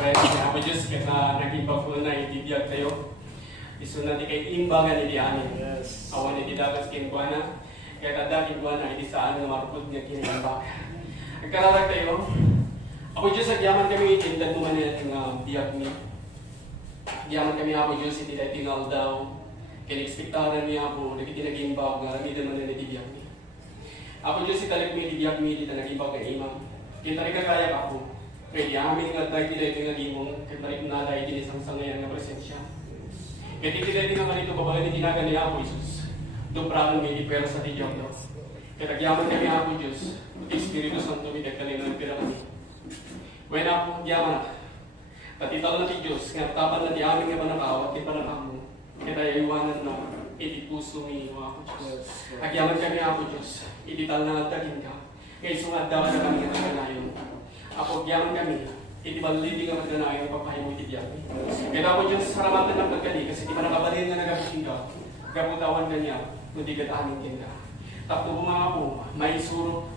friend, nga ba Diyos, kaya naging bago na itibiyag tayo. Iso na di kay imbangan iti amin. Yes. Awan iti dapat kinuha kaya kadagin ko na iti saan na marupod nga kinaimbang. Nagkaralag tayo. Ako Diyos, agyaman kami itindan mo man natin biyag mi. Agyaman kami ako Diyos, iti na tingal daw. Kaya-expectaran niya ako, nagiti nag-imbang, ngaramidan man na iti biyag mi. Ako Diyos, italag mi iti biyag mi, iti nag-imbang kay imam. Kita rin kagaya ako. Kaya amin nga tayo iti ito nag-imong, kaya tarik na tayo iti isang sangayan na presensya. Kaya titilayin nga ganito, babagan ni tinagan niya ako, Isus. Dumprakan may ipero sa ti Diyos. Kaya tagyaman kami ako, Diyos. Espiritu Santo, may kanina ng pira kami. When ako, yaman na. Tatitaw na ti Diyos, nga tapan na ti amin nga panakaw, at ti panakaw mo. Kaya tayo iwanan na, iti puso mi ako, Diyos. Agyaman kami ako, Diyos. Itital na nagtagin ka. Kaya sungad daw na kami nga nagkanayon. Ako, agyaman kami. Iti baliti nga magdanayon ang papahay mo iti biyag. Kaya ako Diyos, haramatan ng pagkali kasi di pa nakabalin na nagabitin ka. Gabutawan ka niya, kundi gatahanin din ka. Tapos mga po, may suro.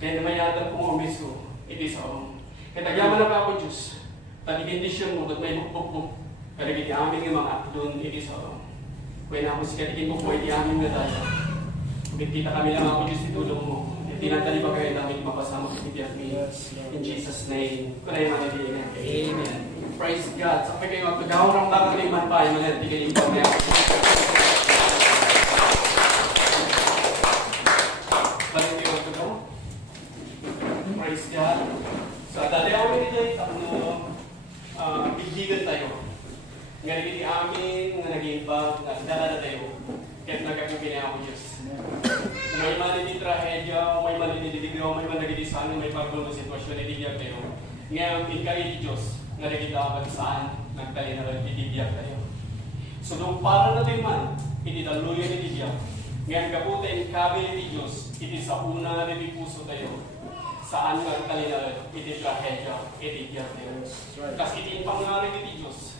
Kaya namayatan po mo miso, iti sa om. Kaya tagyaman na pa ako Diyos. Tatigindisyon mo, ba't may bukbuk-buk. Kaya iti amin nga mga doon iti sa om. Kaya na ako si katikin mo po, iti amin nga tayo. Kita kami lang ako Diyos, itulong mo. Tinatali pa kayo namin mapasama sa biyag mi. In Jesus' name. Kunay mga nabiyag. Amen. Praise God. Sa kayo magpagawang ramdaman kayo man pa, yung mga natigil yung pamaya. Balik kayo magpagawa. Praise God. So, dali amin ito bigigan tayo. Nga naging amin, nga naging bag, nga dalala tayo. Kaya nagkakabili ako Diyos. May manini trahedya, may manini didigaw, may manini saan, may pagbuno sitwasyon na itibiyag tayo. Ngayon, ikaw iti Diyos, nga nagitapat saan, nagtali na itibiyag tayo. So, nung para na tayo man, ititaluyan itibiyag. Ngayon, kaputin, kabil iti Diyos, iti sa una na iti puso tayo. Saan nga nagtali na iti trahedya, itibiyag tayo. Kasi iti pangarin iti Diyos,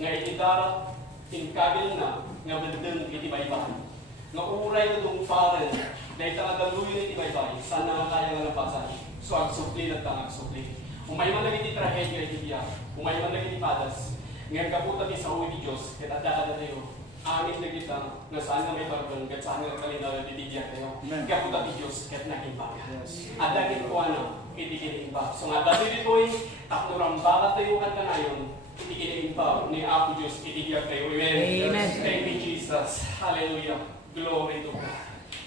nga ititarat, kabil na, nga bandang iti baybahan. Nga uray na itong paren, dahil tanagaluyin iti baybay, saan na kaya nga napasan. So, agsupli at tangagsupli. Umay man lagi iti trahedya iti biyak, umay man lagi iti padas. Ngayon kaputat sa uwi ni Diyos, kaya tataka tayo. Amin na kita, nga saan nga may barbang, kaya saan nga kalinaw iti biyak tayo. Kaputat ni Diyos, kaya nakimbag. At daging ko ano, iti kinimbag. So nga dati dito'y, taknurang baka tayo kan ka na yun, iti kinimbag ni Apo Diyos, iti biyak tayo. Amen. Thank you, Jesus. Hallelujah. Glory to God.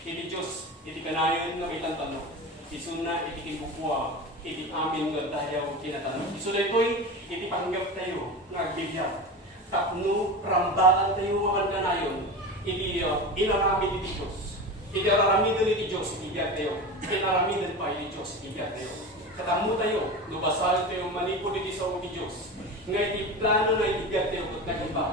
Iti Diyos, iti kanayon nga itantanong. Isun na iti kinkukuha, iti amin nga dayaw kinatanong. Isun na ito'y iti panggap tayo nga agbibiyag. Tapno, rambakan tayo maman kanayon. Iti inaramin iti Diyos. Iti araramidan iti Diyos, iti biyag tayo. Inaramidan pa iti Diyos, iti biyag tayo. Katamu tayo, lubasal tayo, manipod iti sa iti Diyos. Nga iti plano na iti biyag tayo, at nagimba.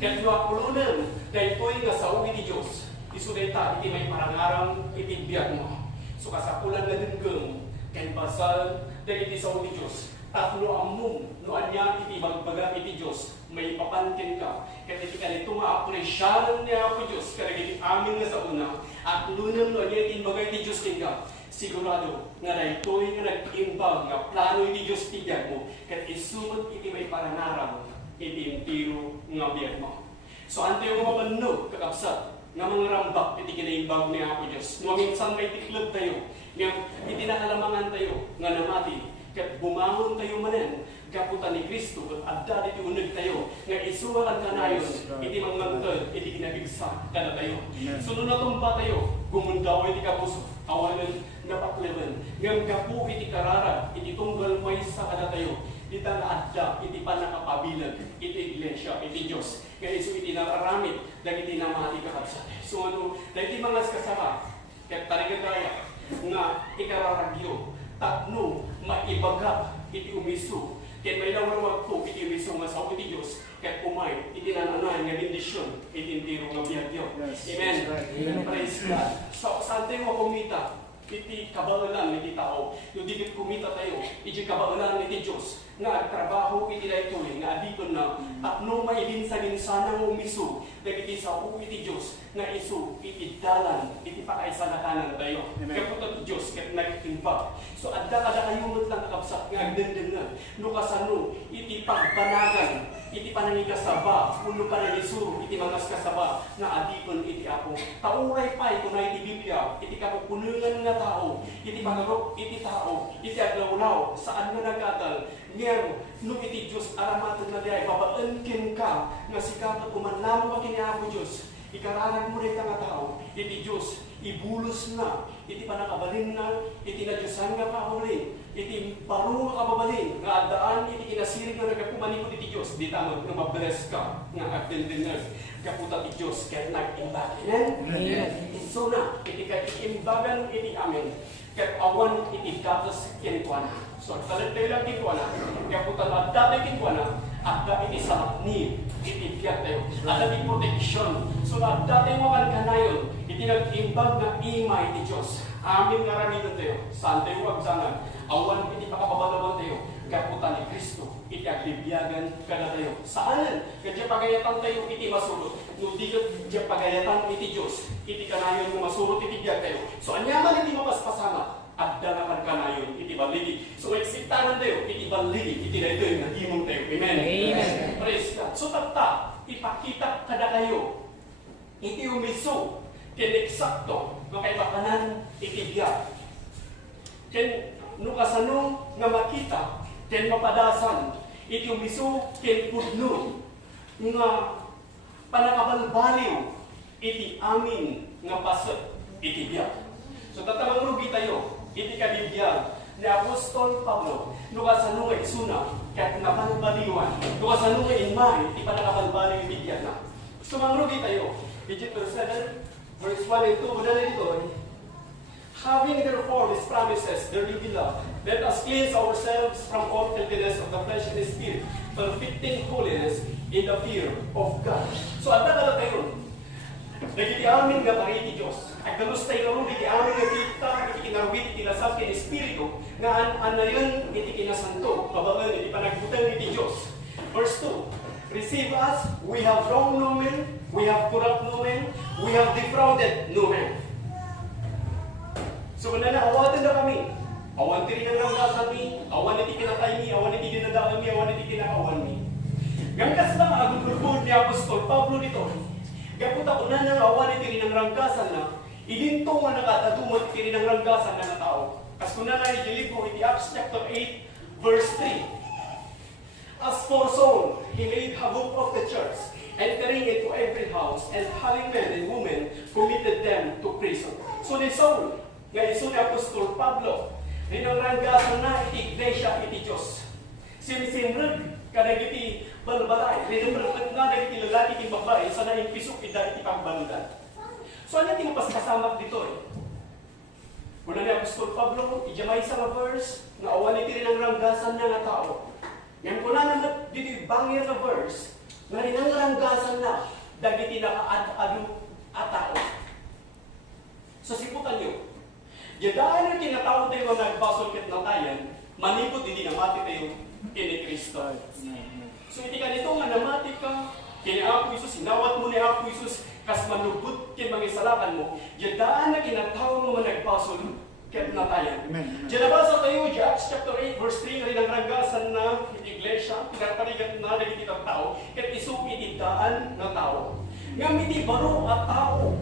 Kaya nuapulunan, dahil po'y nga sa uwi iti Diyos. Isudeta, iti may parangarang itibiyag mo. So kasapulan na din kang kay basal dahil iti sa uwi Diyos. Tatlo among noan niya iti magbaga iti Diyos. May papantin ka. Kaya iti ka nito ma-apresyanan niya ako Diyos. Kaya iti amin nga sa una. At lunang noan niya iti bagay iti Diyos tingka. Sigurado nga na ito'y nga nag-imbag nga plano iti Diyos tibiyag mo. Kaya isumot iti may parangarang iti intiro nga biyag mo. So ante yung mga panog kakapsat nga mga rambak, iti kinaimbag niya ako Diyos. Nga minsan may tiklog tayo, nga itinakalamangan tayo, nga namati, kat bumangon tayo manen, kaputan ni Kristo, at adda iti unag tayo, nga isuwakan ka na yun, iti mangmangtod, iti kinabigsa ka na tayo. Sunod na tumba tayo, gumundaw iti kapuso, awanan, napakleban, nga gapu iti karara, iti tunggal may sa ka na tayo, iti na adda, iti panakapabilag, iti iglesia, iti Diyos. Kaya iso iti nararamit, dahil iti namati kakabsat. So ano, dahil iti mga kasama, kaya tarigagaya, nga ikararagyo, tatno, maibagap, iti umiso, kaya may lawarwag ko, iti umiso nga sa iti Diyos, kaya umay, iti nananayan nga bendisyon, iti intiro nga biyagyo. Amen. Praise God. So, saan tayo kumita? Iti kabaulan iti tao. Yung dikit kumita tayo, iti kabaulan iti Diyos. Nga trabaho iti daytoy nga adito na tapno mailinsa-linsana mo umiso dagiti sa iti Diyos nga isu iti dalan iti pakaisalakanan tayo. Kaya po ito Diyos kaya nagtimbag. So adda kada kayo lang kakabsat nga agdandangan, no kasano, iti pagbanagan, iti panangikasaba, uno panangisuro, iti mangas kasaba, na adipon iti ako. Tauray pa, ito na iti Biblia, iti kapupunungan nga tao, iti pangarok, iti tao, iti aglawlaw, saan nga nagagal, ngayon, no iti Diyos, aramatag na diay, babaankin ka, nga sikapat umanamo ka kini ako Diyos, ikaranag mo rin nga tao, iti Diyos, ibulos na, iti panakabalin na, iti nadyosan nga kaulin, iti baro nga kababalin, nga adaan, iti kinasirig nga nagkakumanikod iti Diyos, di tamag na mabless ka, nga agdendengag, kaputa iti Diyos, kaya nag-imbag. Amen? So na, iti kag-imbagan iti amin, kaya awan iti datos kinituana. So, talentay lang kinituana, kaputa na datay kinituana, at iti samat ni, iti biyak tayo, at iti proteksyon. So, datay mo kanayon, iti nag-imbag na ima iti Diyos. Amin nga ramitan tayo, saan tayo wagsangan, awan iti pakapabalawan tayo, kaputa ni Kristo, iti aglibiyagan kada tayo. Saan? Kadya pagayatan tayo, iti masulot. No, di kadya pagayatan iti Diyos, iti kanayon mo masulot, iti biyak tayo. So, anyaman iti mapaspasama, at dalakan kanayon, iti baligi. So, eksiktanan tayo, iti baligi, iti na ito yung nagimong tayo. Amen? Amen. Praise God. So, tata, ipakita kada kayo, iti umiso, kineksakto, no kay bakanan, iti biyak. Ken, no kasano nga makita, ken mapadasan, iti umiso, ken pudno, nga panakabalbaliw, iti amin, nga pasat, iti biyak. So, tatamang rugi tayo, iti kabibiyag ni Apostol Pablo, no kasano nga isuna, kahit napanbaliwan, no kasano nga inmay, iti panakabalbaliw, iti biyak na. So, mangrugi tayo, Egypt 7, verse 1 and 2, madala dito, having therefore these promises, dearly beloved, let us cleanse ourselves from all filthiness of the flesh and the spirit, perfecting holiness in the fear of God. So, at nakala tayo, nagiti amin nga pariti Diyos. At galus tayo nga iti amin nga kita, iti kinarwit, iti lasal, iti espiritu, nga anayon, iti kinasanto, mabangan, iti panagbutang, iti Diyos. Verse 2, receive us, we have wrong no man, we have corrupt no man, we have defrauded no man. So, awatan na kami. Awan tiri ng ramdasan mi, awan iti kinatay mi, awan iti dinadaan mi, awan iti kinakawan mi. Gangkas lang ang agulugod ni Apostol Pablo dito. Gaputa ko na awan iti ng ranggasan na, idinto nga nakatatumot iti ng ranggasan na tao. As kung na iti libro, iti Acts chapter 8, verse 3. As for Saul, he made havoc of the church, entering into every house, and hauling men and women, committed them to prison. So ni Saul, nga iso ni Apostol Pablo, rinangranggasan na iti iglesia iti Diyos. Simsimrag, kadagiti balbalay, rinangranggasan na iti lalaki iti babae, sa naimpisok ida iti pagbaludan. So ano iti mapaskasamak dito eh? Kuna ni Apostol Pablo, ijamay sa verse, nga awan iti rinangranggasan na nga tao. Yan kuna naman dito bangir na verse, nga rinangranggasan na, dagiti nakaad-adu at tao. So siputan nyo, dahil yung tinatawag tayo mga nagbasol kit na tayan, manipot hindi namati tayo kini Kristo. So iti ka nito nga namati ka, kini Apo Isus, sinawat mo ni Apo Isus, kas manugot kin mga isalakan mo, dahil na kinatawag mo mga nagbasol kit na tayan. Diyan nabasa tayo, Acts chapter 8, verse 3, na rin ang ranggasan na iglesia, pinaparigat na nagigit ang tao, kat isu itidaan ng tao. Ngamiti baro at tao,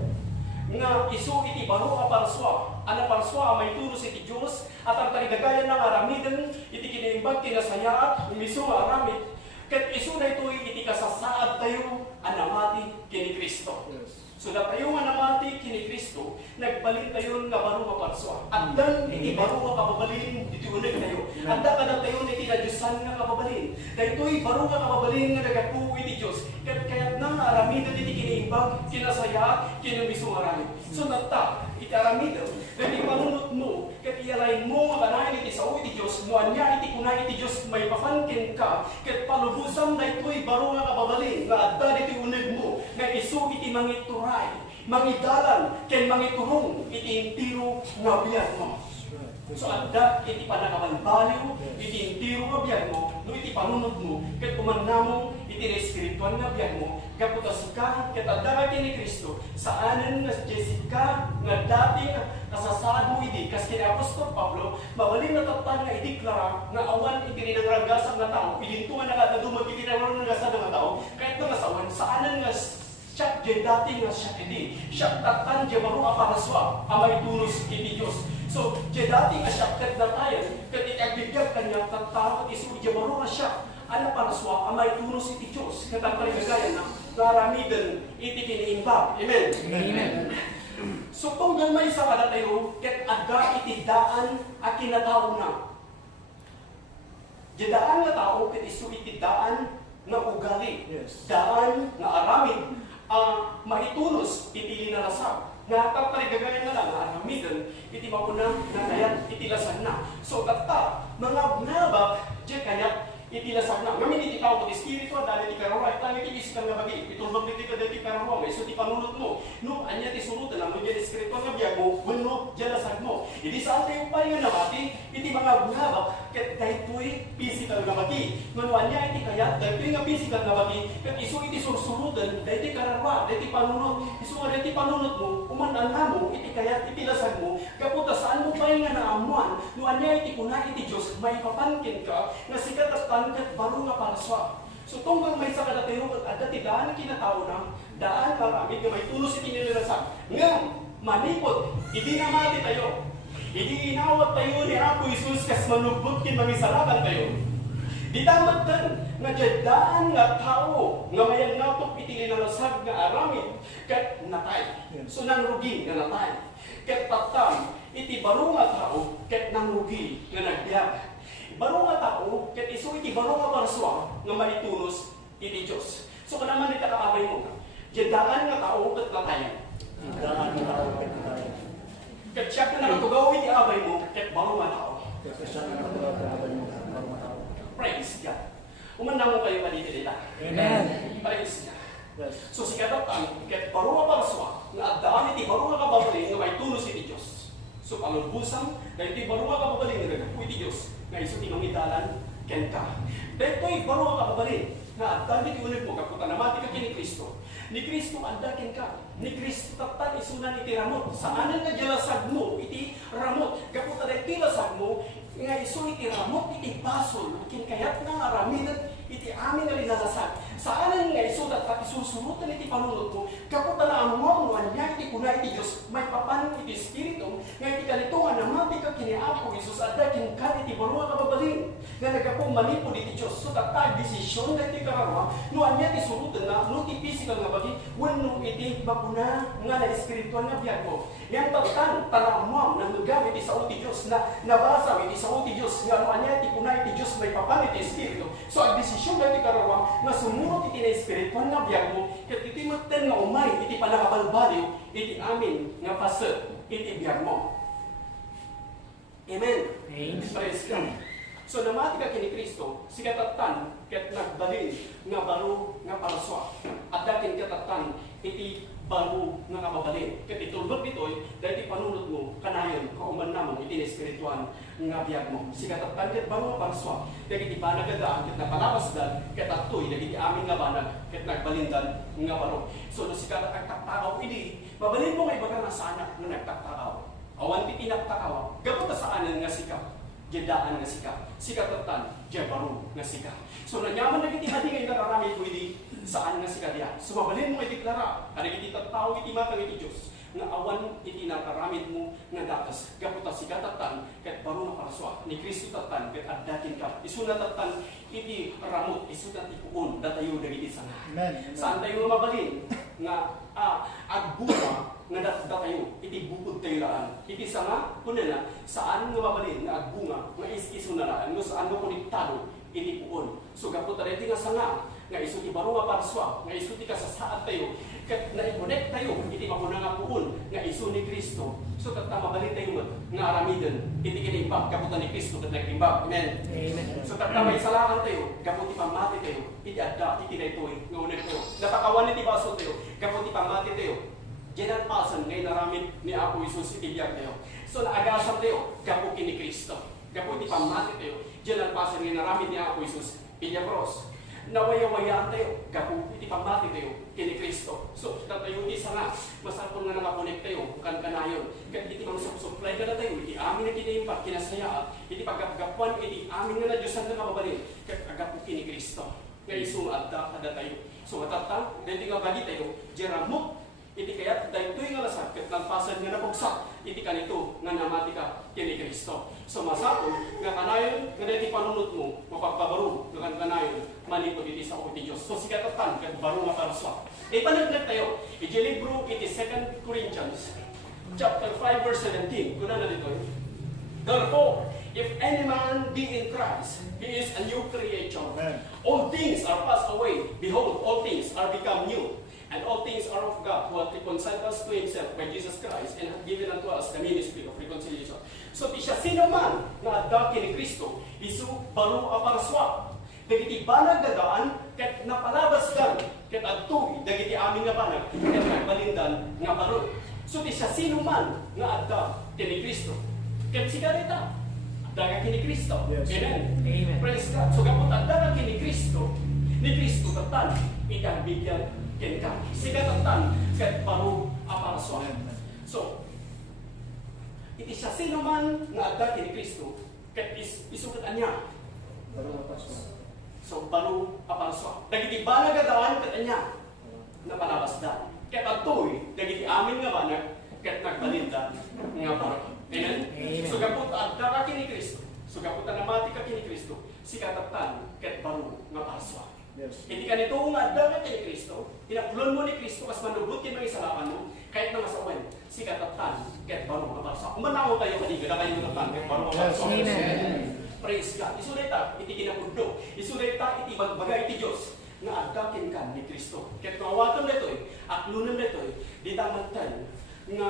nga isu iti baro a parswa. Ana parswa may turo sa iti Diyos at ang taligagayan ng aramidan iti kinaimbag kinasayaat umisu nga aramid ket isu na ito iti kasasaad tayo anamati kini Kristo. So na tayo nga namati kini Kristo, nagbalit tayo nga baro nga parswa. At dan iti baro nga kababalin iti uneg tayo. At da kada tayo iti nadyusan nga kababalin. Daytoy baro nga kababalin nga nagapu iti Dios. Ket kayat na aramidan iti kinaimbag kinasayaat kinumisu nga aramid. So natta iti aramidan iti panunot mo ket ialain mo nga kanayon iti sao iti Dios mo anya iti kunay iti Dios may papankin ka ket palubusan daytoy baro nga kababalin nga adda iti uneg mo nga isu iti mangituray mangidalan ken mangiturong iti intiro nga biyak mo. So adda iti panakabalbaliw iti intiro nga biyag mo, no iti panunod mo, ket kumannamo iti espiritual nga biyag mo, gaputas ka, ket adda ni Kristo, saanen nga Jessica nga dati kasasado idi, kas kini Apostol Pablo, mabalin na tatan nga ideklara nga awan iti ninangragasan nga tao, pilinto nga nakadumag iti ninangragasan nga tao, kahit nga sawan, saanen nga siya dati nga siya idi, siya tatan di baro aparaswa, amay tunos iti Diyos. So, dati nga siya kat na tayo, kat itagbigag kanya, tatakot isu, di baro nga siya, ala paraswa, amay tunos iti Diyos, kat ang paligagayan na, naramidan iti kiniimbag. Amen? Amen. So, tunggal may isa kada tayo, kat aga iti daan at kinatao na. Di daan nga tao, kat isu iti daan na ugali. Yes. Daan na aramid, maitunos iti linalasab. Nga tapaligagayan nga lang, aramidan, iti maunang nanayan, iti lasag na. So, tata, mga nabak, di kaya, itilasag na. Ngamin iti tao pag espiritu, dali ti karawa, itang iti isikan nga bagi, itulbag iti ka dali ti karawa, iso ti panunod mo. No, anya ti surutan na, mo dyan espiritu nga biya mo, wano, dyan lasag mo. Iti saan tayo pa nga namati, iti mga bunabak, kat dahito'y physical nga bagi. Ngano anya iti kaya, dahito'y nga physical nga bagi, kat iso iti sursurutan, dahiti karawa, dahiti panunod, iso nga dahiti panunod mo, umanan na mo, iti kaya, iti lasag mo, kaputa saan mo pa nga naamuan, no anya iti kuna iti Diyos, may papankin ka, na sikat at kat baro nga paraswa. So tunggal may sa kadatero at ada ti daan na kinatao na daan karami nga may tulos iti nilalasag. Ngam manipot, hindi na mati tayo. Hindi inawat tayo ni Apo Isus kas manugbot kin mangisalakan tayo. Di damat tan nga daan nga tao nga mayan natok iti nilalasag nga aramid kat natay. So nangrugi nga natay. Kat tatam iti baro nga tao kat nangrugi nga nagbiag. Baro nga tao, ket isu iti baro nga paraswa nga maitunos iti Diyos. So kanaman iti kaabay mo, daan nga tao ket natayan. Daan nga tao ket natayan. Ket siya na natugaw iti abay mo, ket baro nga tao. Ket siya na natugaw iti abay mo, baro nga tao. Praise God. Umanda mo kayo kanito dita. Amen. Praise God. Yes. So si kadatan, ket baro nga paraswa, nga addaan iti baro nga kababali nga maitunos iti Diyos. So palubusang, dahil iti baro nga kababali nga nagapu iti Diyos. Nga iso tinangidalan ken ka. Dahil baro ka kabalin na dahil tiulit mo kaputa na mati ka kini Kristo. Ni Kristo anda ken ka. Ni Kristo tatan isunan iti ramot. Saanan nga jalasag mo iti ramot. Kaputa dahil tilasag mo nga iso iti ramot iti basol. Ken kayat nga aramidan iti amin nga linalasag. Saanan nga iso dapat isusurutan iti panunod mo. Kaputa na among anya iti kuna iti Diyos. May papan iti Espiritu nga iti kalitungan na mati ka kini Apo Isus adda ken ka iti baro nga kababalin. Nga nagapong malipod iti Diyos. So tatag desisyon na iti kararwa no anya iti surutan na no iti physical nga bagi wenno iti bakuna nga na espiritual nga biag mo. Yang tatan tanamam na nagamit iti sao ti Diyos na nabasa iti sao ti Diyos nga no anya iti kuna iti Diyos may papan iti Espiritu. So ang desisyon na iti kararwa nga sumunod iti na espiritual nga biag mo ket iti maten nga umay iti panakabalbaliw iti amin nga paset iti biag mo. Amen. Amen. Praise God. So namati ka kini Kristo, si katatan ket nagbalin nga baro nga paraswa. At dakin katatan iti baro nga kababalin. Ket itulbot ditoy dahil iti panunod mo kanayon kauman namon iti espiritual nga biag mo. Si katatan ket baro nga paraswa. Dagiti panagagaan ket napalabasdan ket atoy dagiti amin nga banag ket nagbalindan nga baro. So no si katataw idi mabalin mo nga ibaga nga sana nga nagtataw. Awan ti tinagtakaw. Gapot saanan nga sikap. Daan nga sika. Sika tatan, baro nga sika. So nanyaman na iti hadi nga nakarami ko iti saan nga sika diya. Sumabalin mo iti klara. Kada iti tattao iti matang iti Diyos. Nga awan iti nakaramid mo nga dakas. Gaputa sika tatan, ket baro na paraswa. Ni Kristo tatan, ket addakin ka. Isu na tatan, iti ramot, isu na tipuon, datayo dagiti sana. Amen. Saan tayo mabalin? Nga agbuma nga datayo, iti bukod tayo laan. Iti sama, kunin na, saan nga mabalin nga agbunga, nga isu na laan, nga saan nga konektado, iti puon. So kapot tayo, iti nga sanga, nga isu ti baro nga paraswa, nga isu ti kasasaad tayo, kat na-connect tayo, iti makuna nga puon, nga isu ni Kristo. So mabalin tayo nga aramidan, iti kinimbag, kaputan ni Kristo, kat nagkimbag. Amen. Amen. So may salakan tayo, kapot ti pamati tayo, iti adda, iti na ito'y, nga ulit tayo. Napakawan iti baso tayo, kapot ti pamati tayo. Diyan ang pasan ngayon naramit ni Apo Isus iti biyag tayo. So naagasan tayo, kapot ni Kristo. Kapot ti pamati tayo, Diyan ang pasang nga naramid niya ako Isus, pinya cross. Nawaya-wayaan tayo, kapu, iti pamati tayo, kini Kristo. So, tayo isa nga, masapon nga nakakunik tayo, kan kanayon. Kat iti mang supply ka na tayo, iti amin na kinaimpag, kinasaya, iti pagkapgapuan, iti amin nga na Diyosan na kababalin, kat agapu kini Kristo. Nga iso adda kada tayo. So, matatang, dahil nga bagi tayo, jeramot, iti kayat, dahil ito'y nga lasag, kat nagpasan nga napagsak, iti kanito, nga namati ka, kini Kristo. So, masapon, nga kanayon, nga dahil panunod mo, mapagpabaro, nga kanayon, malipod iti sa iti Diyos. So, sikatatan, kat baro nga paraswa. Panaglag tayo, iti libro, iti 2 Corinthians, chapter 5, verse 17. Kuna na dito. Therefore, if any man be in Christ, he is a new creature. Amen. All things are passed away. Behold, all things are become new. And all things are of God, who hath reconciled us to Himself by Jesus Christ, and hath given unto us the ministry of reconciliation. So, ti siya sino man na adda kini Kristo, isu baro a paraswa. Dagiti banag dadaan, ket napalabas kan, ket adtoy, dagiti amin nga banag, ket nagbalindan nga baro. So, ti siya sino man nga adda kini Kristo. Ket sigarita, adda ka kini Kristo. Yes. Amen. Amen. Praise God. So, kapag adda ka kini Kristo, ni Kristo tatan, ikang bigyan ka. Sigatatan, ket baro a paraswa. So, iti siya sino man nga adda kini Kristo, ket isukat niya. Baro nga paswa. So, baro a paraswa. Dagiti banag adaan ket anya na palabasdan. Ket adtoy dagiti amin nga banag ket nagbalindan nga baro. Amen. Amen. So gapot adda ka kini Kristo. So gapot namati ka kini Kristo, sikatatan ket baro nga paraswa. Yes. Hindi ka nito nga adda ka kini Kristo, tinapulon mo ni Kristo kas manubot kin mga isalakan mo, kahit na masawen, sikatatan ket baro nga paraswa. Kung manaw kayo kanina, kayo matatan ket baro nga paraswa. Amen. Praise God. Isulita, iti kinapudno. Isulita, iti bagbaga iti Diyos. Nga agdakin ka ni Kristo. Kaya kawatam na ito aklunan na ito di tamantan. Nga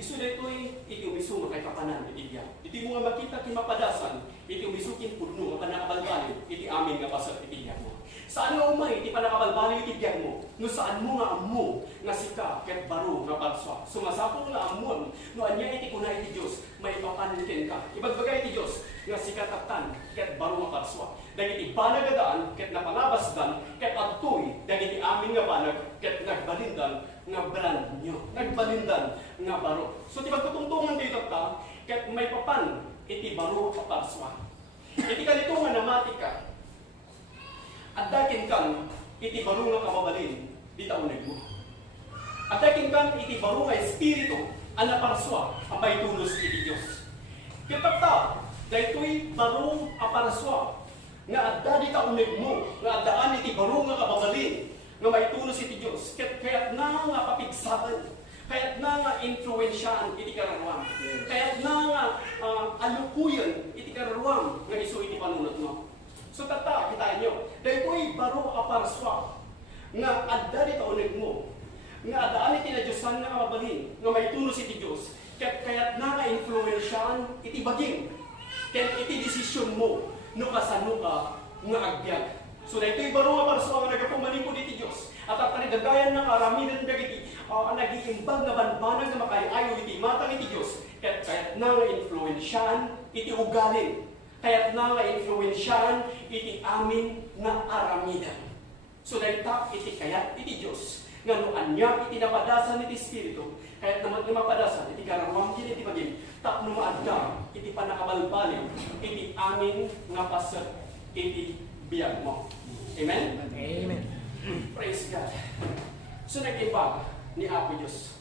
isulita iti umisuma kay kapanan iti diya. Iti mo nga makita kimapadasan, iti umisukin pudno nga panakabalbalin, iti amin nga pasat iti diya mo. Saan nga umay, iti panakabalbalin iti diya mo, no saan mo nga amo, nga sika, ket baro, nga parswa. Sumasapong nga amon, no anya iti kuna iti Diyos, may papanlitin ka. Ibagbaga iti Diyos, nga sikatatan, ket baro nga parswa. Dagiti panagadaan, ket napangabasdan, ket adtoy, dagiti amin nga banag, ket nagbalindan, nga brand nyo. Nagbalindan, nga baro. So, di magtutungtungan dito ta, ket may papan, iti baro nga parswa. Iti kanito nga namati ka, addakin kan, iti baro nga kababalin, di taunag mo. Addakin kan, iti baro nga espiritu, ang naparswa, ang may tulos iti Diyos. Kitapta, dahito'y baro aparaswa, nga adda di taunag mo, nga addaan iti baro nga kababalin, nga may tulos iti Diyos. Kaya't na nga papigsaan, kaya't na nga influensyaan iti kararuam, kaya't na nga alukuyan iti kararuam, nga iso iti panunot mo. So tata, kitain nyo, dahito'y baro aparaswa, nga adda di taunag mo, nga addaan iti na Diyosan nga kababalin, nga may tulos iti Diyos, kaya't na nga influensyaan iti baging, kaya't iti desisyon mo, no kasano ka nga agbyag. So dahito'y baro nga paraswa nga nagapumalingkod iti Diyos, at at panidagayan ng araminan dagiti nag-iimbag na banbanag na makayayo iti matang iti Diyos, kaya't na nga influensyaan iti ugalin, kaya't na nga influensyaan iti amin na aramidan. So dahita iti kayat iti Diyos, nga no anya iti napadasan iti Espiritu, kaya't naman iti mapadasan iti karamam iti bagim, tapno maadda iti panakabalbalin, iti amin nga pasat iti biyag mo. Amen? Amen. Praise God. So nag-ibag ni Apo Diyos.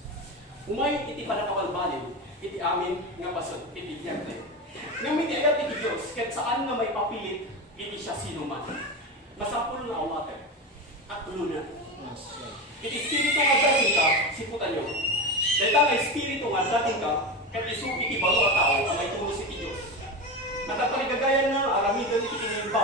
Umay iti panakabalbalin, iti amin nga pasat iti biyag tayo. Ngamit ayat iti Diyos, kahit saan nga may papilit, iti siya sino man. Masapul nga awatan, aklunan. Iti espiritu nga dating ka, siputan nyo. Dahil ang espiritu nga dating ka, kahit isu iti baro at tao, ang may tulos iti Diyos. Natapaligagayan nga aramidan iti kinimba,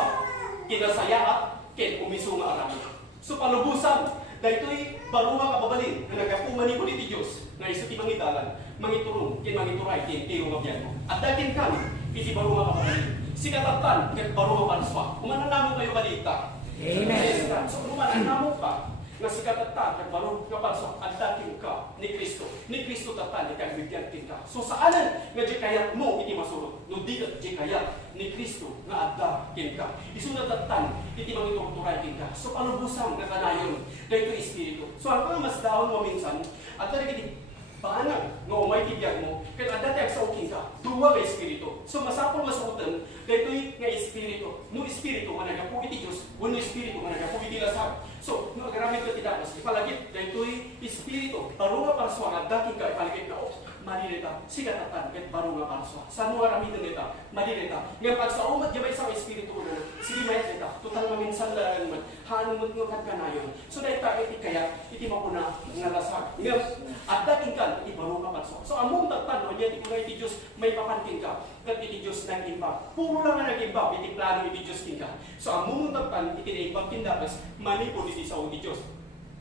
kinasaya at ken umiso nga aramid. So palubusan, dahil ito'y baro nga kababalin, na nagapumanin ko iti Diyos, na isu ti mangidalan, mangiturong, kin mangituray, kin tiro nga biyan mo. At dakin kan, iti baro nga kababalin. Sikatatan, ket baro nga parswa. Umanan namo kayo balita. Amen. So umanan namo ka, nga sikatatan kag baro nga palso addakin ka ni Kristo tatan ni kag bigyan ka. So saanan nga di kayat mo iti masurot no di di kayat ni Kristo nga addakin ka. Isunod tatan iti mangiturturay ka. So palubusan nga kanayon dayto espiritu. So ang mas daon mo minsan at iti paanang nga umay tibiyag mo kaya adati sa uking ka duwa nga espiritu. So masapol masuotan daytoy nga espiritu. No espiritu nga nagapu iti Dios, wenno espiritu nga nagapu iti lasag. So no agamit ka tidapas ipalagit daytoy espiritu baro nga parswa nga adati ka ipalagit na marireta sikatatan ket baro nga parswa. Sa mo aramitan nita marireta nga pagsaumat jabay sa espiritu na sige mayat nita total maminsan lang man hanumot nga kadkanayon. So dayta iti kaya iti mapuna nga lasag. Nga addakin ka iti baro nga parswa. So among tatan no iti kuna iti Dios may papantin ka ket iti Dios nag-imbag. Puro lang nga nag-imbag iti plano iti Dios kinka. So among tatan iti naimbag kindapas manipod iti sa iti Dios.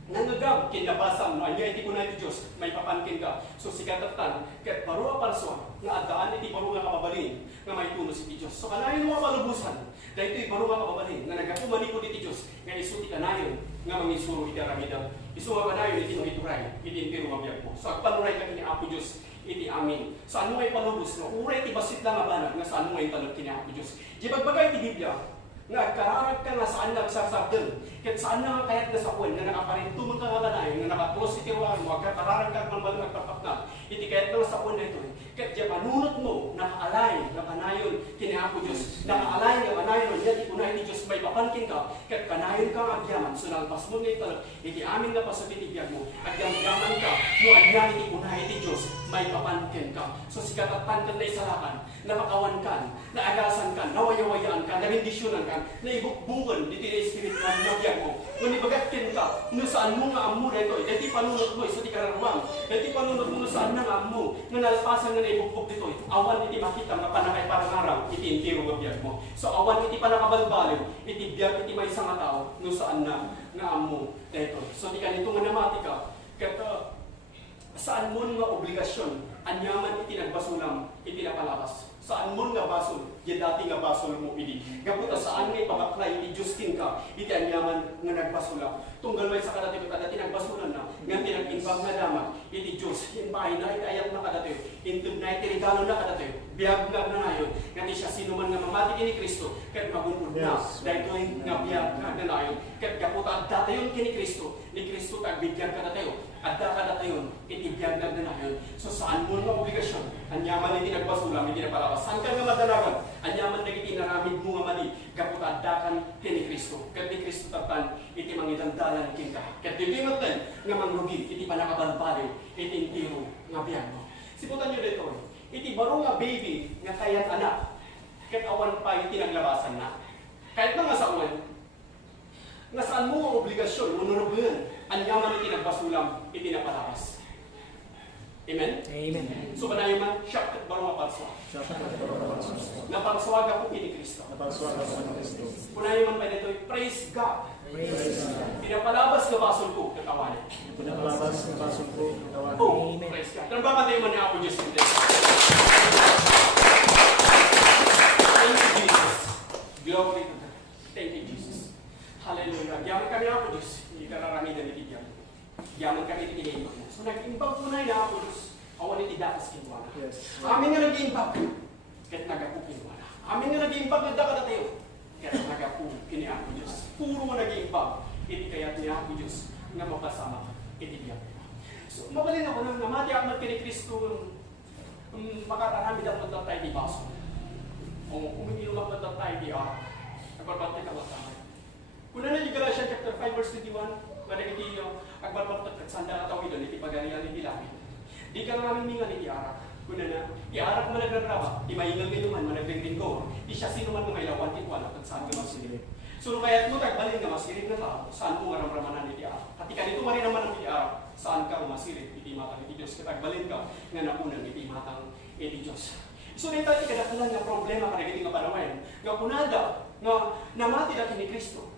Nangagam kinlabasan no anya iti kuna iti Dios may papankin ka. So sikatatan ket baro nga parswa nga addaan iti baro nga kababalin nga may tunos iti Dios. So kanayon mo palubusan daytoy baro nga kababalin nga nagapu manipod iti Dios nga isu ti kanayon nga mangisuro iti aramidam. Isu nga kanayon iti mangituray iti impero nga biag mo. So agpanuray ka kini Apo Dios iti amin. Sa ano ngay palubos no uray iti basit lang nga banag nga sa ano ngay talog kini Apo Dios. Di bagbagay iti Biblia nga kararag ka nga saan nagsasabdel ket saan na kayat nga sa uwan nga nakaparinto man ka nga kanayon nga nakaplos iti ruan mo agka kararag ka man balang nagpapakna iti kayat nga sa uwan na ito ket di manunot mo nakaalay nga kanayon kini Apo Dios nakaalay nga kanayon nya iti kunay ni Dios may papankin ka ket kanayon ka agyaman so nalpas mo ni talog iti amin nga pasag iti biag mo agyam-yaman ka no anya iti kunay iti Dios may papankin ka so sikatatan kan salakan napakawan kan naagasan kan nawayawayaan kan nabindisyonan kan na ibukbukan dito na espiritual na biyak mo. Kung ibagatin ka, no saan mo nga amo na ito, dati panunod mo, isa di kararwang, dati panunod mo, no saan na nga amo, nga nalpasan nga na ibukbuk dito, awan iti makita nga panakay parang araw, iti intiro nga biyak mo. So awan iti panakabalbaliw, iti biyak iti may isang tao, no saan na nga amo na ito. So di ka nito nga namati ka, kata saan mo nga obligasyon, anyaman iti nagbasulam, iti napalabas. Saan mo nga basol, yung dati nga basol mo idi. Gabuta saan nga ipabaklay, iti Justin ka, iti anyaman nga nagbasula. Tunggal may sa kadati, kadati nagbasulan na, nga tinag-inbag na damat, iti Diyos, yung bahay na iti ayat na kadati, intub na iti regalo na kadati, biyag na nayon, nga di siya sinuman nga mamati kini Kristo, kat magunod na, dahil ito nga biyag na nayon, kat gabuta at datayon kini Kristo, ni Kristo tagbigyan kadatayo, at dakadatayon, iti biyag na nayon. So saan mo nga obligasyon, anyaman iti nagbasulam, iti napalabas, saan ka nga madalagan, anyaman nagiti naramid mo nga mali, gabuta at dakan kini Kristo, kat ni Kristo tatan, iti mangidandalan kinka, kat di matan nga mangrugi, iti panakabalbaliw, iti intiro nga biyag mo. Siputan nyo dito, iti baro nga baby nga kayat anak, kat awan pa iti naglabasan na. Kahit na nga sa uwan, nga saan mo ang obligasyon, manunubunan, anyaman iti nagbasulam, iti napalabas. Amen? Amen. So kanayo man, siya kat baro nga parswa. Naparswag ako kini Kristo. Kunayo man pa dito, praise God. Pinapalabas na basol ko, katawanan. Oh, praise God. Tanong ba tayo man niya ako Diyos hindi? Thank you, Jesus. Glory to God. Thank you, Jesus. Hallelujah. Yaman kami ako Diyos. Hindi ka raramidan ni Tibiyan. Yaman kami itinayos mo. So nag-imbag po na ako Diyos. Awan iti dakas kinwala. Amin nga nag-imbag. Kahit nagapu kinwala. Amin nga nag-imbag na dakat na tayo. Kahit nagapu kini ako Diyos. Puro mo nag-imbag. Iti kayat niya ako Diyos. Nga mapasama ka. Iti biyak. So mabalin ako nang namati akmat kini Kristo. Makaramid ang tayo di baso. O umiinom ang tayo di nagbarbatay ka matama. Kuna na yung Galatians chapter 5 verse 21. Madagiti yung agbarbatay at sanda ataw ito. Iti pagarian iti langit. Di ka namin mingan iti arak. Kuna na, iarak mo nagragraba, di maingal kayo man, managring ko. Di siya sino man nga mailawan, di ko alam at saan ka masilip. So, kaya't mo tagbalin nga masilip na tao, saan mo maramramanan iti arak. At ika nito marin naman ang iti arak, saan ka masilip, iti matang iti Diyos. Katagbalin ka, nga napunan iti matang iti Diyos. So, dahil tayo kadakalan nga problema ka nagiging nga panawayan, nga punada, nga namati natin ni Kristo.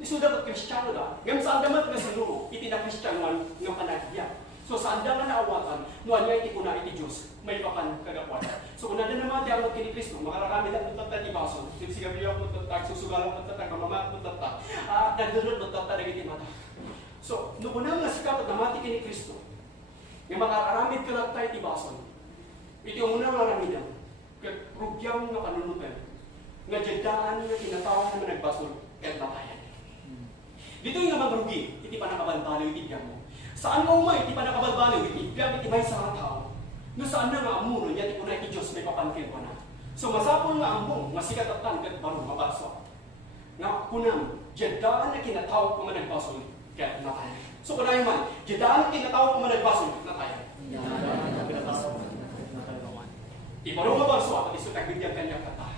Isudat at Kristiyano na, ngam saan damat nga sinuro, iti na Kristiyano nga panagya. So saan da nga naawatan, nuan niya iti kuna iti Diyos, may papan kagapuan. So kung nada naman di ang kini Kristo, makararami lang magtatag di baso, sigsigabi ako magtatag, susugalang magtatag, mamamat magtatag, nagdunod magtatag iti mata. So So, nukunan nga sikat at namati kini Kristo, nga makakaramid ka lang tayo tibason. Ito yung unang aramidan, kat rugyang nga kanunutan, nga jadaan nga tinatawag naman nagbasol, kat natayan. Dito yung nga magrugi, iti pa nakabalbalo yung tibyan mo. Saan mo umay, iti pa nakabalbalo yung tibyan, iti may sa tao. No saan na nga amuno, niya ti kunay ti Diyos may papankin pa na. So masapol nga among, masikat at tangkat baro mabaswa. Nga kunam, jadaan na kinatawag ko man nagbasol, kat natayan. So kunay man, jadaan na kinatawag ko man nagbasol, kat natayan. Ibaro mabaswa, pati sa tagbigyan kanya kata.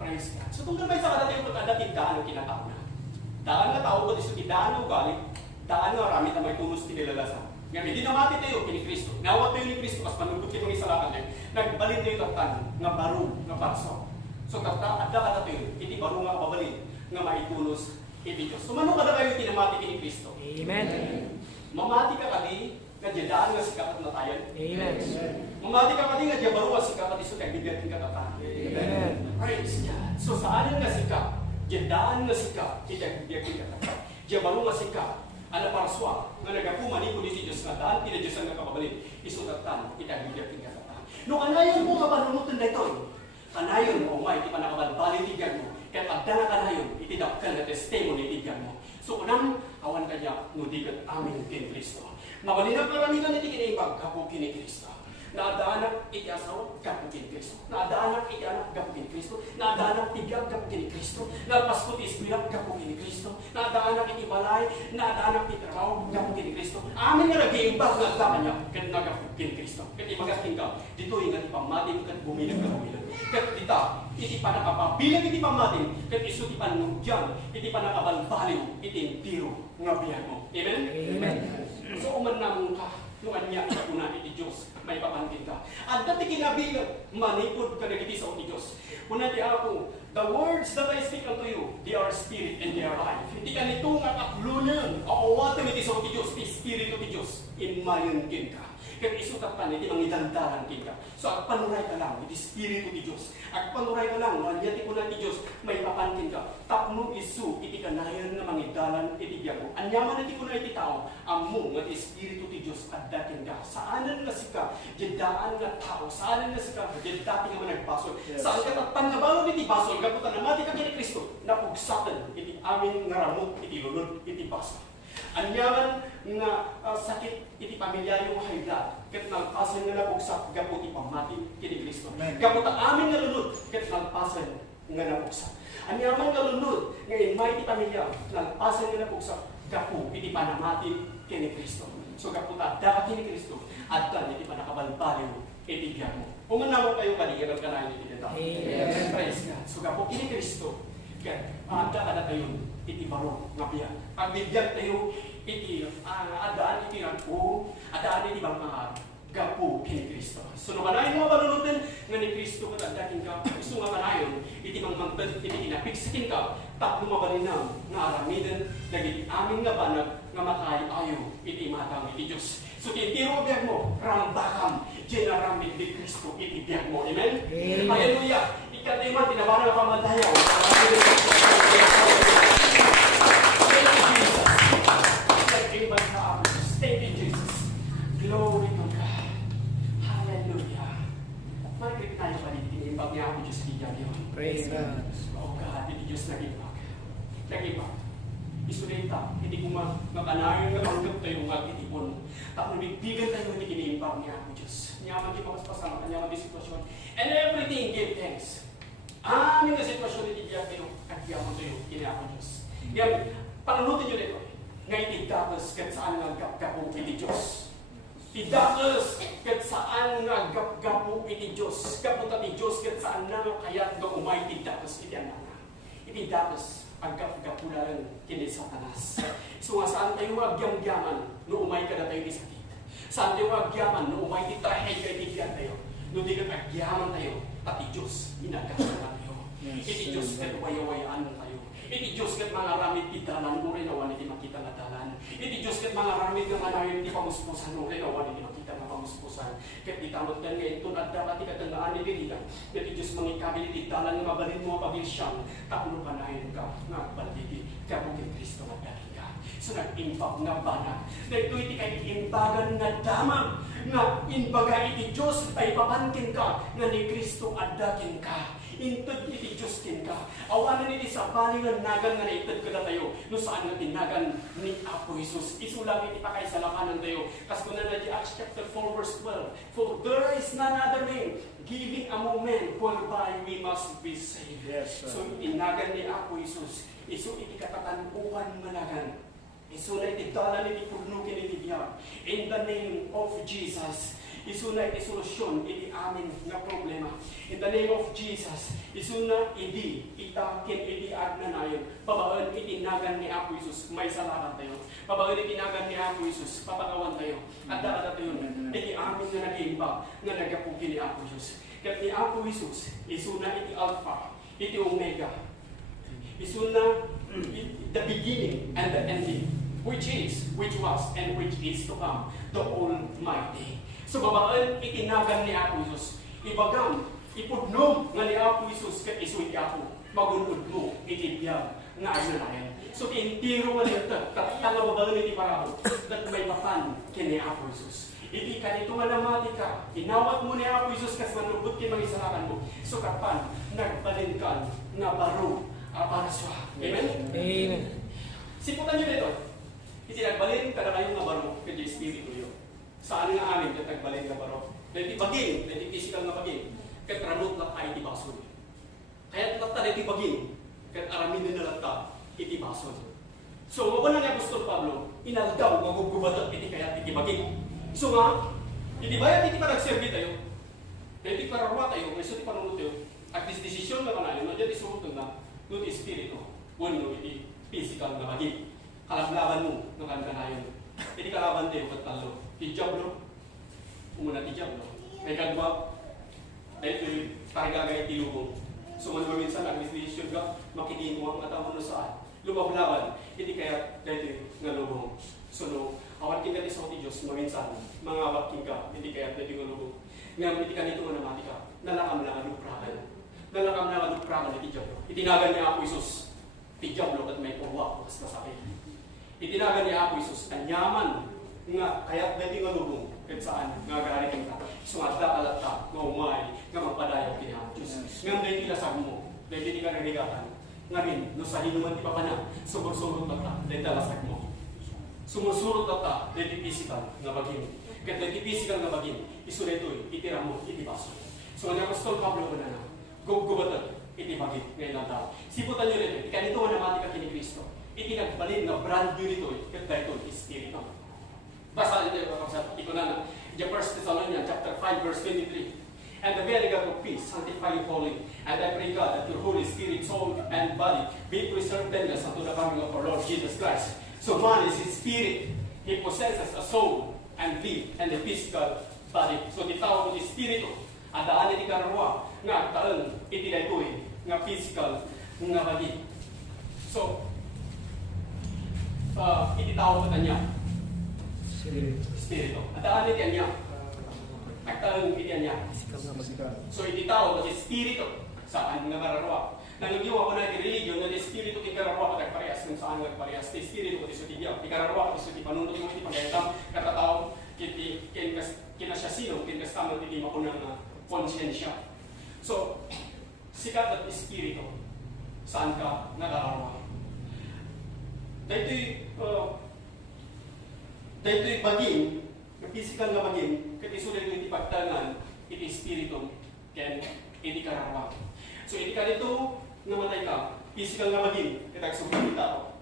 Praise God. So kung may sa kadating pagkadating daan ang kinatawag na. Daan na tao ko, iso daan ang ugali, daan na rami na may tulos tinilalasan. Nga hindi namati tayo kini Kristo. Nawat tayo ni Kristo, kas manubot kitong isalakan niya. Nagbalin tayo tatan, nga baro, nga parso. So adda ka tayo, hindi baro nga kababalin, nga maitulos iti Diyos. So manong kada kayo tinamati kini Kristo? Amen. Mamati ka kadi, nga diyadaan nga sikat at natayan. Amen. Mamati ka kadi, nga diyabaro nga sikat at iso kagbigat ng katatan. Amen. Praise God. So saan nga sikat? Diyadaan nga sikat, itagbigat ng katatan. Diyabaro nga sikat, ana parswa, nga nagapuman ko ni Diyos nga daan, tina Diyos ang nakapabalin, isutatan, itagbigat ng katatan. No kanayon mo nga panunutan na ito, kanayon mo, may iti pa nakabalbali tigyan mo, kaya pagda na kanayon, itidakkan na testimony tigyan mo. So kunang, awan kanya, nudigat amin kin Kristo. Mawalinang paramitan iti kinaibag, kapo kini Kristo. Naadaanak iti asawa, kapo kini Kristo. Naadaanak iti anak, kapo kini Kristo. Naadaanak tigag, kapo kini Kristo. Napasko ti eskwela, kapo kini Kristo. Naadaanak iti balay, naadaanak iti trabaho, kapo kini Kristo. Amin nga nag-iimbag nga agdaman niya, kat nagapo kini Kristo. Kat imagasking ka, dito yung nga ipamatin, kat bumilag ka bumilag. Kat dita, iti pa nakapabilang iti pamatin, kat iso ti panugyan, iti pa nakabalbaliw, iti tiro nga biyan mo. Amen? Amen. So umanamong ka, nung anya ikapuna iti Diyos, may papantin ka. At dati kinabilang, manipod ka nagiti sa ti Diyos. Una ti ako, the words that I speak unto you, they are spirit and they are life. Hindi ka nito nga kaklunan, aawatan iti sa ti Diyos, ti spirito ti Diyos, in mayon kin ka. Kaya isutatan iti mangidandaran kin ka. So ag panuray ka lang, iti spirito ti Diyos. Ag panuray ka lang, anya ti kuna ti Diyos, may papantin ka. Tapno isu, iti kanayan nga mangidalan iti biyago. Anyaman iti kuna iti tao, amo nga ti spirito ti Diyos at dating ka. Saanan nga sika, jadaan nga tao, saanan nga sika, jadating nga managpasol. Saan ka tatang nabalon iti basol, kaputan na mati ka kini Kristo, napugsakan iti amin nga ramot, iti lulod, iti basol. Anyaman nga sakit iti pamilyayong hayda, ket nagpasan nga napugsak, gapot iti pamati kini Kristo. Gapot ang amin nga lulod, ket nagpasan nga napugsak. Anyaman nga lulod, nga imay iti pamilya, nagpasan nga napugsak, gapo iti panamati kini Kristo. So gapot adda kini Kristo, adda iti panakabalbaliw iti biyan mo. Umanawag kayo kaligiran ka na iti dito. Amen. Praise God. So gapot kini Kristo, ket adda kada tayo iti baro nga biyan. Pag bigyan tayo iti adaan iti rangko, adaan iti bang mga gapo kini Kristo. So no kanayon mga panunutin nga ni Kristo kat adaking ka, gusto nga kanayon iti bang magtad iti inapigsikin ka, tapno mabalinam nga aramidan dagiti amin nga banag nga makaayo iti matang iti Dios. So tintiro biag mo, rambakam, jenaramid di Kristo iti biag mo. Amen? Amen. Hallelujah. Ikatay man tinabaran nga pamadayaw. Thank you, Jesus. Glory to God. Hallelujah. Marikit tayo pa dito. Inimbag niya ako Diyos bigyan yun. Praise God. Oh God, hindi Diyos nag-ibag. Nag-ibag. Isulita, hindi ko makanayon na marugat tayo nga itipon. Tapos nabigbigan tayo hindi kiniimbag niya ako Diyos. Nyaman di pakas-pasama, nyaman di sitwasyon. And everything, give thanks. Amin na sitwasyon hindi biyak tayo, kagyaman tayo, kini ako Diyos. Yan, panunutin nyo dito. Ngay tidakas kat saan nga gap-gapo iti Diyos. Tidakas kat saan nga gap-gapo iti Diyos. Kaputa ti Diyos kat saan nga kayat nga umay tidakas iti anana. Itidakas ang gap-gapo na rin kini Satanas. So nga saan tayo agyam-gyaman no umay ka na tayo ti sakit. Saan tayo agyyaman no umay ti trahedya iti biyan tayo. No di kat agyaman tayo pati Diyos ginagawa tayo. Iti Diyos kat wayawayaan tayo. Iti Diyos kat mga ramid italan mo rin awan iti makita nga talan. Iti Diyos kat mga ramid nga manayon iti pamuspusan mo rin awan iti makita nga kamuspusan. Ket itamot kan nga itun at dapat ikatangaan ni diriya. Ket Diyos mangikabil italan nga mabalin mo pagilsyang taklo kanahin ka nga baligi kabukit Kristo nga dati ka. So nag-imbag nga banag. Dahil iti kay imbagan nga damang nga imbaga iti Diyos ay papantin ka nga ni Kristo adakin ka. Intod iti Diyos kin ka. Awanan iti sa balingan nagan nga naitod ka na tayo. No saan nga tinagan ni Apo Jesus. Isulang iti pakaisalakanan tayo. Kas kung na di Acts chapter 4 verse 12. For there is none other name giving among men whereby we must be saved. Yes, sir. So tinagan ni Apo Jesus. Isu iti katatanuan managan. Isu na iti dalan iti pudnukin iti biyag. In the name of Jesus. Isu na iti solusyon iti amin na problema. In the name of Jesus, isu na iti itakin iti agnanayon. Babaan iti nagan ni Apo Jesus, may salamat tayo. Babaan iti nagan ni Apo Jesus, papagawan tayo. At dapat tayo iti amin na nag-iimbag na nagapugi ni Apo Jesus. Kat ni Apo Jesus, isu na iti Alpha, iti Omega. Isu na the beginning and the ending, which is, which was, and which is to come, the Almighty. So babaan itinagan ni Apo Jesus. Ibagam, ipudnom nga ni Apo Jesus kat isu iti Apo. Magunod mo itibiyag nga agnanayan. So tiintiro nga nito, tanga babaan iti parabo, that may mapan kini Apo Jesus. Iti kanito nga namati ka, inawat mo ni Apo Jesus kas manubot kin mangisalakan mo. So kapan, nagbalin ka nga baro para siya. Amen? Amen. Siputan nyo dito. Iti nagbalin kada kayo nga baro kaya Espiritu yun. Saan nga amin kat nagbalin nga baro? Dahil baging, dahil physical nga baging, kat ranot lang ay iti basod. Kaya latta na iti baging, kat aramin din na latta iti basod. So, wala nga Apostol Pablo, inaldaw, magugubatot iti kaya iti baging. So nga, iti bayat iti panagserbi tayo, dahil iti pararwa tayo, may iti panunod tayo, at desisyon na kanayon, na dyan isurutong na, no iti Espiritu, wano iti physical na baging. Kalablaban mo ng kanayon. Iti kalaban tayo, kat talo. Ti Diablo, umuna ti Diablo. May kagwa, dahil tarigagay ti lubong. So man minsan administration ka, makitiin mo ang atawon no saan. Lumablaban, hindi kaya dahil nga lubong. So no, awan kin dati sa ti Diyos, maminsan, mga awakin ka, hindi kaya dahil nga lubong. Nga hindi ka nito nga namati ka, nalakam na aluprakan. Nalakam na aluprakan ni ti Diablo. Itinagan niya Apo Jesus. Ti Diablo at may uwa, mas masakit. Itinagan niya Apo Jesus, anyaman nga kaya dati nga lubong kahit saan nga garitin ka sumada alat ka nga umay nga magpadayaw kinahan Diyos nga dahil ilasag mo dahil hindi ka nagigatan nga rin no sa hinuman ti papana sumursurot na ta dahil talasag mo sumursurot na ta dahil physical nga bagin kahit dahil physical nga bagin isuletoy itira mo iti baso so nga Apostol Pablo ko na na gugubatot iti bagin ngayon lang tao siputan nyo rin ikanito nga namati ka kini Kristo iti nagbalin nga brand new nito kahit dahil ito Espiritu. Basta dito ito na the 1 Thessalonians chapter 5 verse 23. And the very God of peace sanctify you wholly. And I pray God that your Holy Spirit, soul, and body be preserved blameless unto the coming of our Lord Jesus Christ. So man is his spirit. He possesses a soul and live and a physical body. So titawag ni Espiritu. At daan ni karwa nga taan itinaytoy nga physical nga body. So ititawag na niya Espiritu. At daan ni niya Agtalang itian niya. So ititawag ang Espiritu saan nga kararwa. Nangyuwa ko na yung religion na Espiritu iti kararwa at nagparehas kung saan nagparehas. Espiritu iti sutibiyaw. Iti kararwa iti suti panunod mo iti pagkaitam katataw kina siya sino kinastamang iti makunang konsyensya. So sikat at Espiritu saan ka nakararwa. Dahito'y baging, physical na baging, kat isulit iti pagtangan, iti Espiritu, ken iti kararwa. So iti ka dito, namatay ka, physical na baging, kat agsubli tao.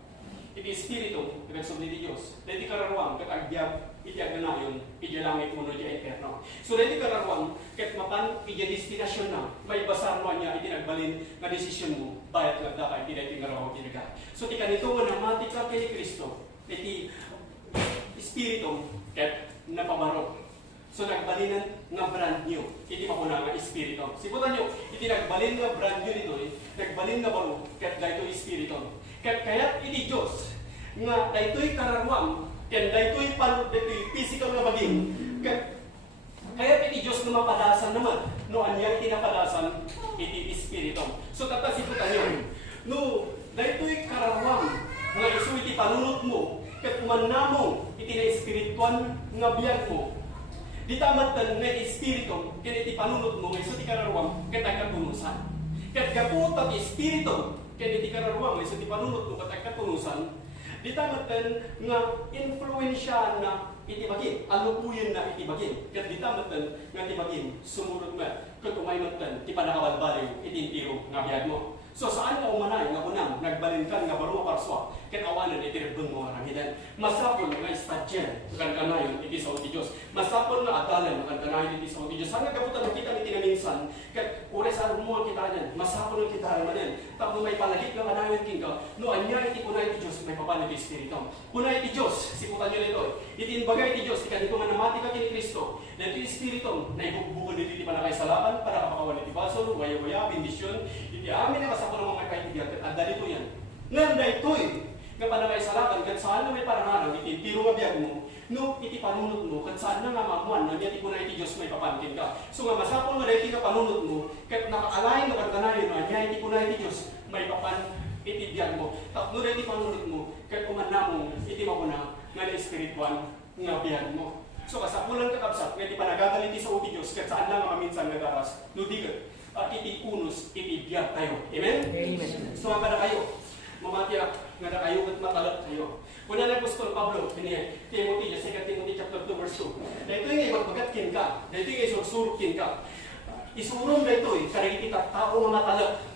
Iti Espiritu, kat agsubli ti Diyos. Dahiti kararwang, kat agbyag, iti agnanayon, iti langit muno, iti eterno. So dahiti kararwang, kat mapan, iti destinasyon na, may basar mo niya, iti nagbalin, na desisyon mo, bayat nagdaka, iti dahiti kararwang tinaga. So iti ka dito, namati ka kay Kristo, iti Espiritu, ket napamaro. So nagbalinan nga brand new. Iti makuna nga Espiritu. Sibutan nyo, iti nagbalin nga brand new nito, nagbalin nga baro, ket daytoy Espiritu. Ket kayat iti Diyos, nga daytoy kararwang, ket daytoy physical nga baging, ket Kaya iti Diyos na mapadasan naman. No, anyang tinapadasan, iti Espiritu. So tatasiputan nyo. No, dahito'y karawang nga iso iti panunot mo, kat umanamong iti na espirituan nga biyag mo. Di tamatan nga Espiritu, kat iti panunot mo, nga iso iti karawang, kat agkatunusan. Kat gapot at Espiritu, kat iti karawang, nga iso iti panunot mo, kat agkatunusan. Di tamatan nga influensya na iti bagin, alupuyin na iti bagin. Kat di tamatan nga iti bagin, sumunod na, kat umaymatan, ti panakabalbaliw, iti intiro nga biyag mo. So saan ka umanay nga unang nagbalin ka nga baro maparswa ket awanan iti rebon mo aramidan. Masapol nga estadyan kan kanayon iti sa uti Dios. Masapol nga adalan kan kanayon iti sa uti Dios. Sana gabutan nakita iti minsan ket ore sa mo kita yan. Masapol nga kita manen. Tapno may palagit nga kanayon king ka. No anya iti kunay iti Dios may papan iti espiritu. Kunay iti Dios siputan niyo nito. Iti bagay iti Dios iti kanito nga namati ka kini Kristo. Dito espiritu na ibubukod iti panakay salapan para kapakawan iti basol waya-waya bendisyon iti amin nga ako ng mga kaibigan, at dali ko yan. Ngayon dahil ito'y, nga panamay salakan, kat saan na may parangarang, iti tiro nga biyag mo, no, iti panunot mo, kat saan na nga mamuan, na iti ko na iti Diyos may papantin ka. So nga, masapon nga dahil iti ka panunot mo, kat nakaalay nga kantanayon, na iti ko na iti Diyos may papan, iti biyag mo. Tapno dahil iti panunot mo, kat umanamong, iti mabuna, nga na espirituan, nga biyag mo. So kasapulan kakabsat, nga iti panagagal iti sa uti Diyos, kat saan na nga maminsan nga daras, no digat. At iti unos, iti biyag tayo. Amen? Amen. So nga na kayo, mamatiyak nga na kayo at matalat kayo. Kuna na Apostol Pablo, Timothy, 2 Timothy chapter 2 verse 2. Na ito yung magbagatkin ka, na ito yung isursurukin ka. Isurong na ito kadagiti tao nga matalat.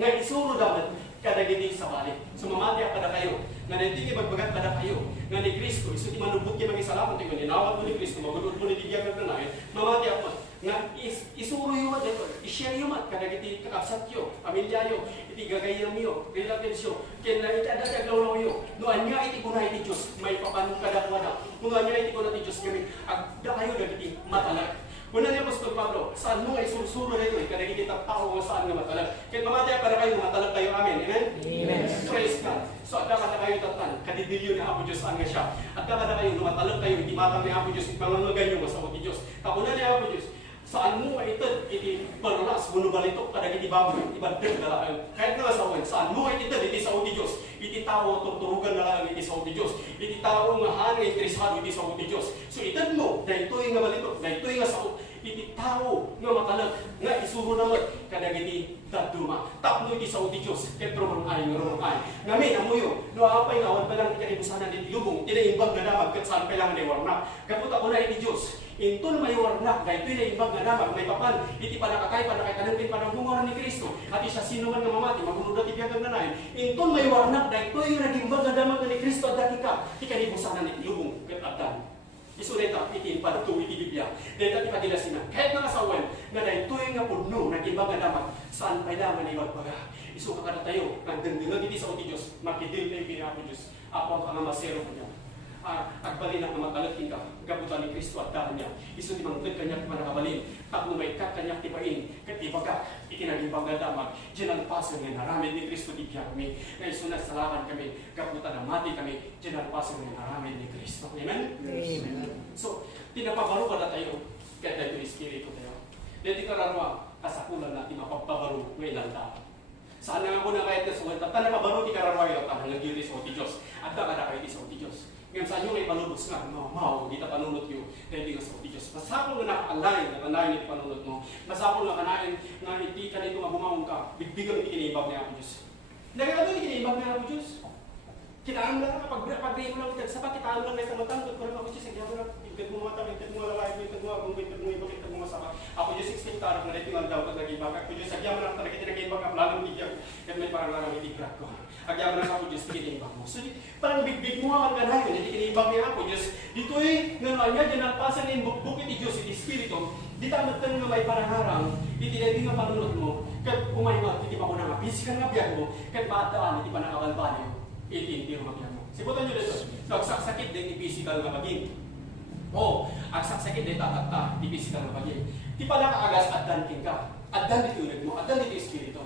Nga isuro dapat kadagiti sa balik. So mamatiyak kada kayo, nga na ito yung magbagat kada kayo, nga ni Kristo, iso di manubot kayo mag-isalaman, ito yung ninawat mo ni Kristo, magulod mo ni Biyag ng nanay, mamatiyak mo, nga isuro yung mat ito, i-share yung mat, kadagiti kakabsat yo, pamilya yo, iti gagayam yo, relatives yo, kaya na itadagaglaw yo, noan nga iti kuna iti Diyos, may papanong kadakwana, noan nga iti kuna iti Diyos kami, agda kayo dagiti matalag. Kuna ni Apostol Pablo, saan mo nga isusuro na ito, kadagiti tao nga saan nga matalag. Kaya mamatiyak para kayo, matalag kayo, amen, amen? Amen. Praise God. So, adda kada kayo tatan, kadidilyo ni Apo Diyos, nga siya. Adda kada kayo, matalag kayo, iti matang ni Apo Diyos, ipangangagay nyo, sa uti Diyos. Kapuna ni Apo Diyos, saan mo ito, iti barulas, bunubalitok, kadagiti baboy, ibadeg na lang. Kahit nga sa uwan, saan mo ito, iti sa uti Diyos. Iti tao, tuturugan na lang iti sa uti Diyos. Iti tao nga hangin, interesado iti sa uti Diyos. So, itad mo, dahil ito'y nga balitok, dahil ito'y nga sa iti tao nga matalag, nga isuro naman, kadagiti daduma. Tapno iti sa uti Diyos, ketro ay nga rumang ay. Ngamin, amuyo, noapay nga, awan pa lang ikanibusanan iti lubong, tinaimbag na damag, kat saan kailangan ni warna. Kaputa ko na iti Diyos. Intun may warnak, dahil ito'y naimbag na damag, may papan, iti panakakay, panakaitanangkin, panangbungaran ni Kristo, at isa sino man nga mamati, magunod at ibiyagag na nahin. Intun may warnak, dahil ito'y yung nagimbag na damag ni Kristo, at dati ka, ikanibusanan iti lubong, kat atan. Isunay ta, iti parto, iti Biblia, dahil dati pagilasinan. Kahit mga sawan, nga dahil ito'y nga puno, nagimbag na damag, saan kailangan ibagbaga. Iso ka tayo, nagdendingan iti sa uti Diyos, makidil na yung pinaka Diyos, ako ang kangamasero ko niya. Agbalin ang mamatalat ka, gabutan ni Kristo at dahil niya. Iso di mangtag kanyak manakabalin, tapno may kat kanyak tibain, kat ibaga, itinagibang damag, dyan ang pasan nga naramid ni Kristo di kami. Na iso na salakan kami, gabutan na mati kami, dyan ang pasan nga naramid ni Kristo. Amen? Amen. So, tinapabaro ka na tayo, kaya tayo Espiritu tayo. Dito ka ranwa, kasakulan natin mapapabaro ng ilang tao. Saan nga ko na kahit na suwan, tapos napabaro di karanwa yun, tapos nagigiri sa uti Diyos, at na kayo di sa uti Diyos. Ngayon sa inyo may palubos nga, mau, di ta panunot yun, dahil di nga sa uti Diyos. Masapol nga nakakalain iti panunot mo. Masapol nga kanain, nga hindi ka nito nga bumawang ka, bigbigang iti kinibag niya ako Diyos. Nagkakado iti kinibag niya ako Diyos. Kitaan lang, pag-rin mo lang, sapat kitaan lang na isang matang, kung ako Diyos, hindi ako lang, hintag mo matang, hintag mo lalay, hintag mo abong, hintag mo ibang, hintag mo masama. Ako Diyos, 16 tarap na ito nga daw pag nag-ibag. Ako Diyos, agyaman lang talaga iti nag-ibag, lalong bigyan, kahit may parang lang iti crack ko. Agyaman lang ako Diyos, kinibag mo. So, parang bigbig mo ang kanayon, hindi kinibag niya ako Diyos. Dito nga niya, dinalpasan niya yung bukit ni Diyos, iti Espiritu. Di tamat ka nga may parang iti hindi nga panunod mo, kahit umaymat, iti pa ko na nga, physical nga biyag mo, kahit bataan, iti pa nakabalbali mo, iti nga biyag mo. Sibutan nyo dito, agsakit din i-physical nga baging. O, agsakit din tatata, i-physical nga baging. Di pala kaagas, addanting ka. Addan dito ulit mo, addan dito Espiritu.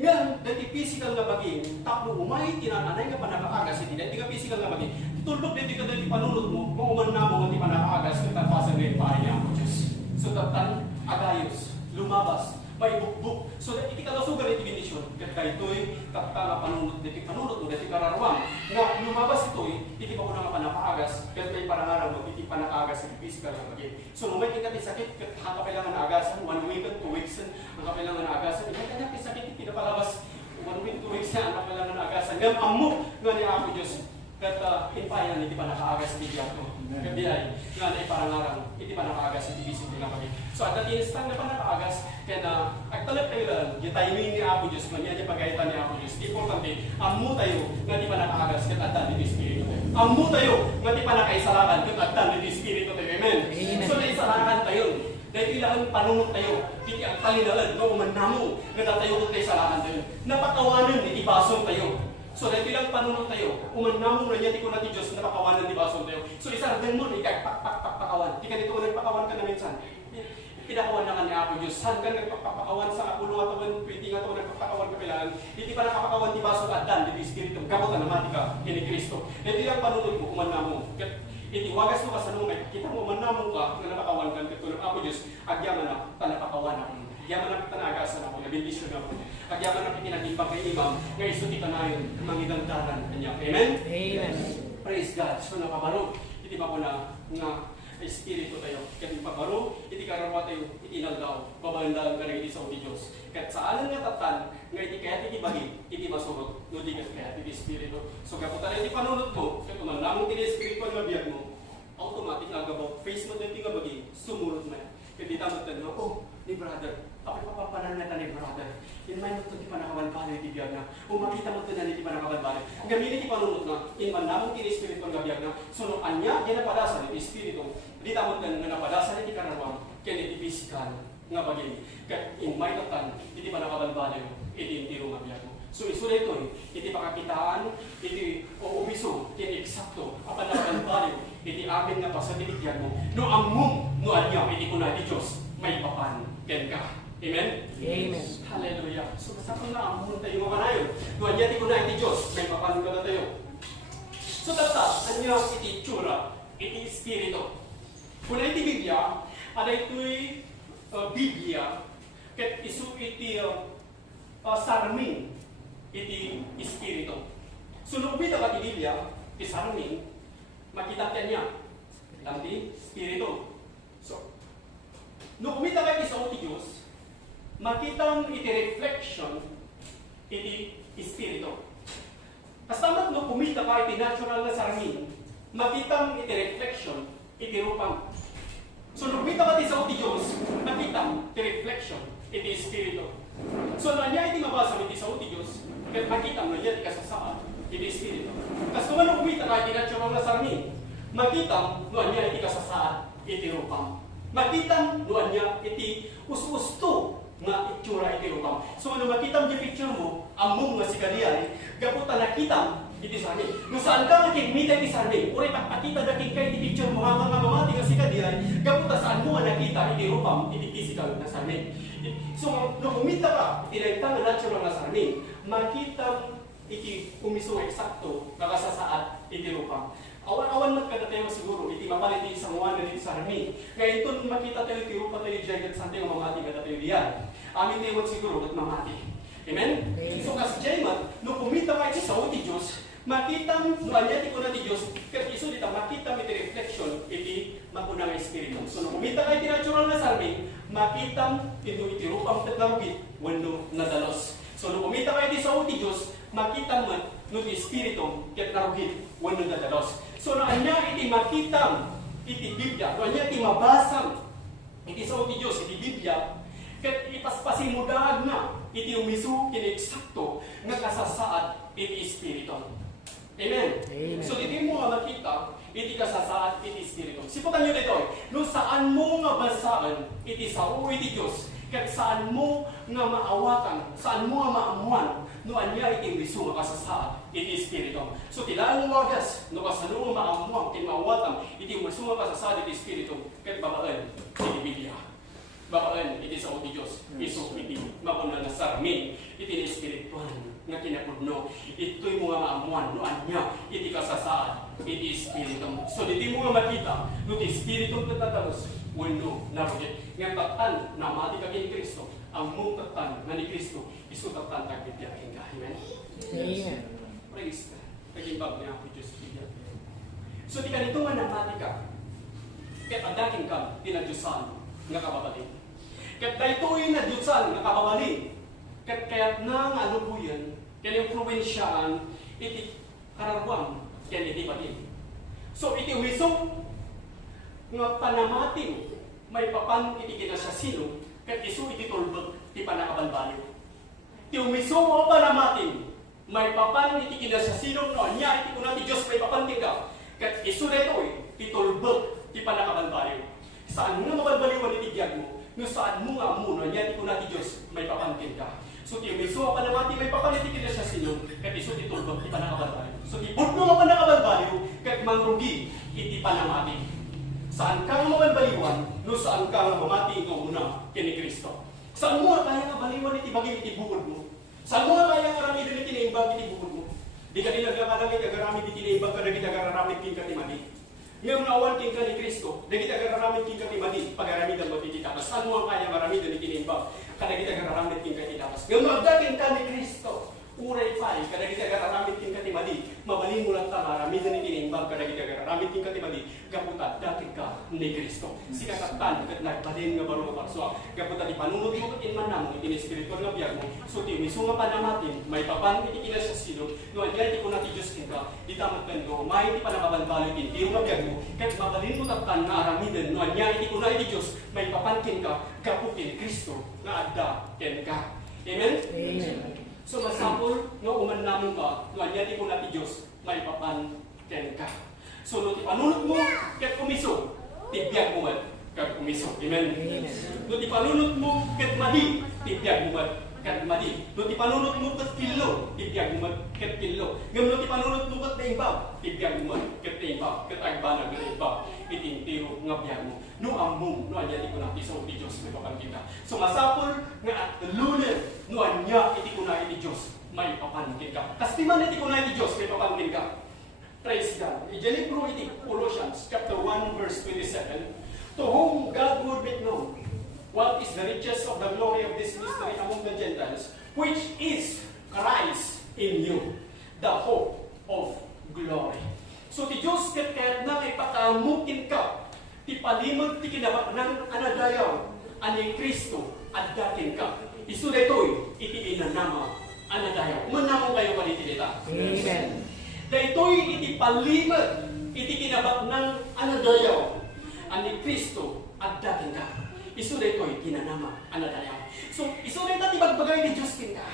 Ngayon, dati physical nga baging, tapno umay, tinananay nga pa nakaagas, hindi ka physical nga baging. Tutulog dito ka dati panunod mo, kung uman na mo, hindi pa nakaagas, katapasan nga yung pahay niya ako, Diyos. So tatan agayos, lumabas, may bukbuk. So iti kalasugan iti bendisyon. Ket kaytoy tapta nga panunot diti mo diti kararwam. Nga lumabas itoy iti pa kuna nga panapaagas ket may parangaran mo iti panaagas iti physical nga bagay. So no may iti sakit ket kailangan na agasan 1 week 2 weeks ang kailangan na agasan. Iti sakit iti pinapalabas 1 week 2 weeks ang kailangan na agasan. Ngam ammo nga ni Apo Dios ket impayan iti panakaagas iti diato. Ket diay nga na parangaran iti panakaagas iti physical nga bagay. So at the instant na panakaagas ket agtalep tayo lang yung timing ni Apo Diyos, manya niya pagkaitan ni Apo Diyos. Importante, ammo tayo nga di pa nakaagas kat addan ni Espiritu tayo. Ammo tayo nga di pa nakaisalakan kat addan ni Espiritu tayo. Amen? Amen. So naisalakan tayo. Dahil kailangan panunod tayo. Iti ang talinaan, no, umanamo, nga tayo kung naisalakan tayo. Napakawanan, iti basong tayo. So dahil kailangan panunod tayo, umanamo na niya, di ko na ti Diyos, napakawanan, di basong tayo. So isaragdan mo, ikagpakawan. Di ka dito nagpakawan ka na minsan. Pinakawan na ka ni Apo Diyos. Saan ka nagpapakawan sa Apulo at awan, 20 nga ito nagpapakawan ka kailangan. Hindi pa nakapakawan di baso at dan, di Espiritu. Gamot na mati ka, kini Kristo. Hindi lang panunod mo, umanamo. Iti wagas mo ka sa nungay, kita mo umanamo ka, nga napakawan ka, ito ng Apo Diyos, agyaman na, tanapakawan ako. Agyaman na tanagasan ako, nabindisyon ako. Agyaman na pinagibang kay Imam, nga isuti ka na yun, mangidandaran kanya. Amen? Amen. Praise God. So nakabaro, iti ba ko na, nga, Espiritu tayo. Kat ipagaro, iti kararwa tayo, itinaldaw, babandalan ka rin iti sa Diyos. Kat saan nga tatan, nga iti kaya iti bagi, iti masurot, no di kaya iti Espiritu. So kaputan iti panunod mo, kat umanamong iti Espiritu ang mabiyag mo, automatic nga gabaw, face mo iti nga bagi, sumurot na. Kat di tamad ka na, oh, ni brother, ako papapanan na ni brother. In mind mo ito, di pa nakabalbali iti biyag na. O makita mo ito na, di pa nakabalbali. Gamit iti panunod na, in man namong iti Espiritu ang gabiyag na, so anya, yan napadasan iti Espiritu, di tamod na napadasan iti karawang, kaya iti physical nga bagay. Kaya in my tatan, iti pa nakabalbali mo, iti intiro nga biyag mo. So iso na ito, iti pakakitaan, iti uubiso, iti eksakto, apan nakabalbali mo, iti amin nga pasatitigyan mo, no among, no anya, iti kuna iti Diyos, may papan, ken ka. Amen? Amen. Hallelujah. So kasama na, among tayo mga kanayon, no anya, iti kuna iti Diyos, may papan ka na tayo. So tata, anya, iti tsura, iti Espiritu. Kung iti Biblia, ada ito'y Biblia, ket isu iti sarming, iti Espiritu. So nung bida ka ti Biblia, iti sarming, makita ka niya, iti Espiritu. So, nung kumita ka iti sa ti Diyos, makita iti reflection, iti Espiritu. Kastamat nung kumita ka iti natural na sarming, makita iti reflection, iti rupang. So, nung kita ka sa ti Diyos, nakita, ti reflection, iti Espiritu. So, nanya iti mabasa iti sa ti Diyos, kaya makita mo niya iti kasasaan, iti Espiritu. Kasi kung ano kumita ka iti natural na sarmi, makita mo niya iti kasasaan, iti rupang. Makita mo niya iti us-usto nga itsura iti rupang. So, ano makita mo yung picture mo, among nga si Kadian, gaputan nakita iti sarmi. Kung saan ka makikmita iti sarmi, uri pakita daking kay iti picture mo habang nga mamati nga si Kadian, gaputan saan mo nga nakita iti rupang, iti physical na sarmi. So, nung umita ka, iti nga natural na sarmi, makita iti umiso eksakto, nakasasaad iti rupang. Awan-awan man kada tayo siguro, iti mapalit iti sanguan iti sarmi. Kaya ito makita tayo iti rupa tayo diyan, saan tayo mamati kada tayo diyan. Amin tayo siguro at mamati. Amen? So kasi Jayman, nung kumita ka iti sa ti Diyos, makita mo, anya ti ko na ti Diyos, kaya iso dita, makita mo iti reflection, iti makunang Espiritu. So nung kumita ka iti natural na sarmi, makita mo iti rupang tatlarugit, wano nadalos. So nung kumita ka iti sa ti Diyos, makita mo no ti Espiritu, kaya narugit, wano nadalos. So nung anya iti makita iti Biblia, nung anya iti mabasang, iti sa ti Diyos, iti Biblia, kaya ipaspasin mo daag na, iti umisu, kini-eksakto, nga kasasaad, iti Espiritu. Amen? Amen. So, hindi mo nga makita, iti kasasaad, iti Espiritu. Siputan nyo dito, no saan mo nga basaan, iti sao, iti Diyos, kaya saan mo nga maawatan, saan mo nga maamuan, no anya iti umisu, nga kasasaad, iti Espiritu. So, tilaan mo wagas, no kasano nga maamuan, iti maawatan, iti umisu, nga kasasaad, iti Espiritu, kaya babaan, iti Biblia. Bakaan, iti sa ti Diyos, iso iti makuna na sarmi, iti na espirituan nga kinapudno, ito'y mga maamuan, no anya, iti kasasaad, iti espiritu. So, diti mo nga makita, no ti espiritu natatalos, wenno narugit. Nga tatan na mati ka kini Kristo, ang mong tatan nga ni Kristo, isu tatan tagbibiyakin ka. Amen? Amen. Praise God. Nagimbag niya ako Diyos. So di ka nito nga namati ka, kaya adaking ka, tinadyosan nga kababalin. Kaya daytoy na dyosan nga kababalin, kaya na nga ano po yan, kaya yung provinsyaan, iti kararwang, kaya iti balin. So iti wisong nga panamating, may papan iti kinasasino, kaya isu iti tulbag, ti panakabalbalyo. Ti wisong o panamating, may papan iti kinasasino, no, niya iti kunati Diyos may papan ka, kaya isu daytoy, ti tulbag, ti panakabalbalyo. Saan mo nga mabalbaliwan iti biyag mo, no saan mo nga muna, niya iti kunati Diyos may papan ka. So ti miso pa namati may papaniti kina sa sino, ket iso ti tulbag ti panakabalbalyo. So ti budno nga panakabalbalyo, ket mangrugi iti panamati. Saan ka nga mabalbaliwan, no saan ka nga mamati ikaw muna kini Kristo. Saan mo kaya nga baliwan iti bagay iti bukod mo? Saan mo kaya nga rami din iti naimbag iti bukod mo? Di ka nilaglakalangit agaramit iti naimbag ka nagit agaramit king katimadi. Ngayon nawan king ka ni Kristo, nagit agaramit king katimadi, pag-aramid ang matititapas. Saan mo kaya maramid iti naimbag? Kada kita gararamit king katitapas. Ngayon magdating ka ni Kristo, uray pa'y, kada kita gararamit king katimadi, mabalin mo lang tamarami na itinimbag, kada kita gararamit king katimadi, gaputat, dating ka ni Kristo. Sikatatan, kat nagbalin nga baro nga parswa, gaputat ipanunod mo kat inmanam, itinespiritual nga biyag mo, so timiso nga panamatin, may papan iti kinasasino, no adya iti kunati Diyos kinka, itamat kan ko, may iti panakabalbalo iti tiro nga biyag mo, kat mabalin mo tatan nga aramidan, no adya iti kunati Diyos, may papan kinka, gaputin Kristo, na adda ken ka. Amen? Amen. So masapol nga uman namin ka, nga niya ti kunati Diyos, may papan ken ka. So no ti panunot mo, ket kumiso, ti biyag mo ket kumiso. Amen? Amen. No ti panunot mo, ket madi, ti biyag mo ket madi. No ti panunot mo ket kilo, ti biyag mo ket kilo. Ngem no ti panunot mo ket ibaw, ti biyag mo ket ibaw, ket agbanag nga ibaw. Itintiro nga biyag mo. No among, no anya ti kunati so ti Diyos may papan kita. So masapol nga at lunen, no anya iti kunati ti Diyos may papan kita. Kasi man iti kunati ti Diyos may papan kita. Praise God. Ijali pro iti Colossians chapter 1 verse 27. To whom God would make known what is the riches of the glory of this mystery among the Gentiles, which is Christ in you, the hope of glory. So ti Diyos ket na ipakamukin ka, ti palimod ti kinabak ng anadayaw, ani Kristo at dating ka. Isu daytoy iti inanama anadayaw. Manamo kayo panitilita. Amen. Daytoy iti palimod iti kinabak ng anadayaw, ani Kristo at dating ka. Isu daytoy tinanama anadayaw. So isu dayta ti bagbagay ni Diyos kinka.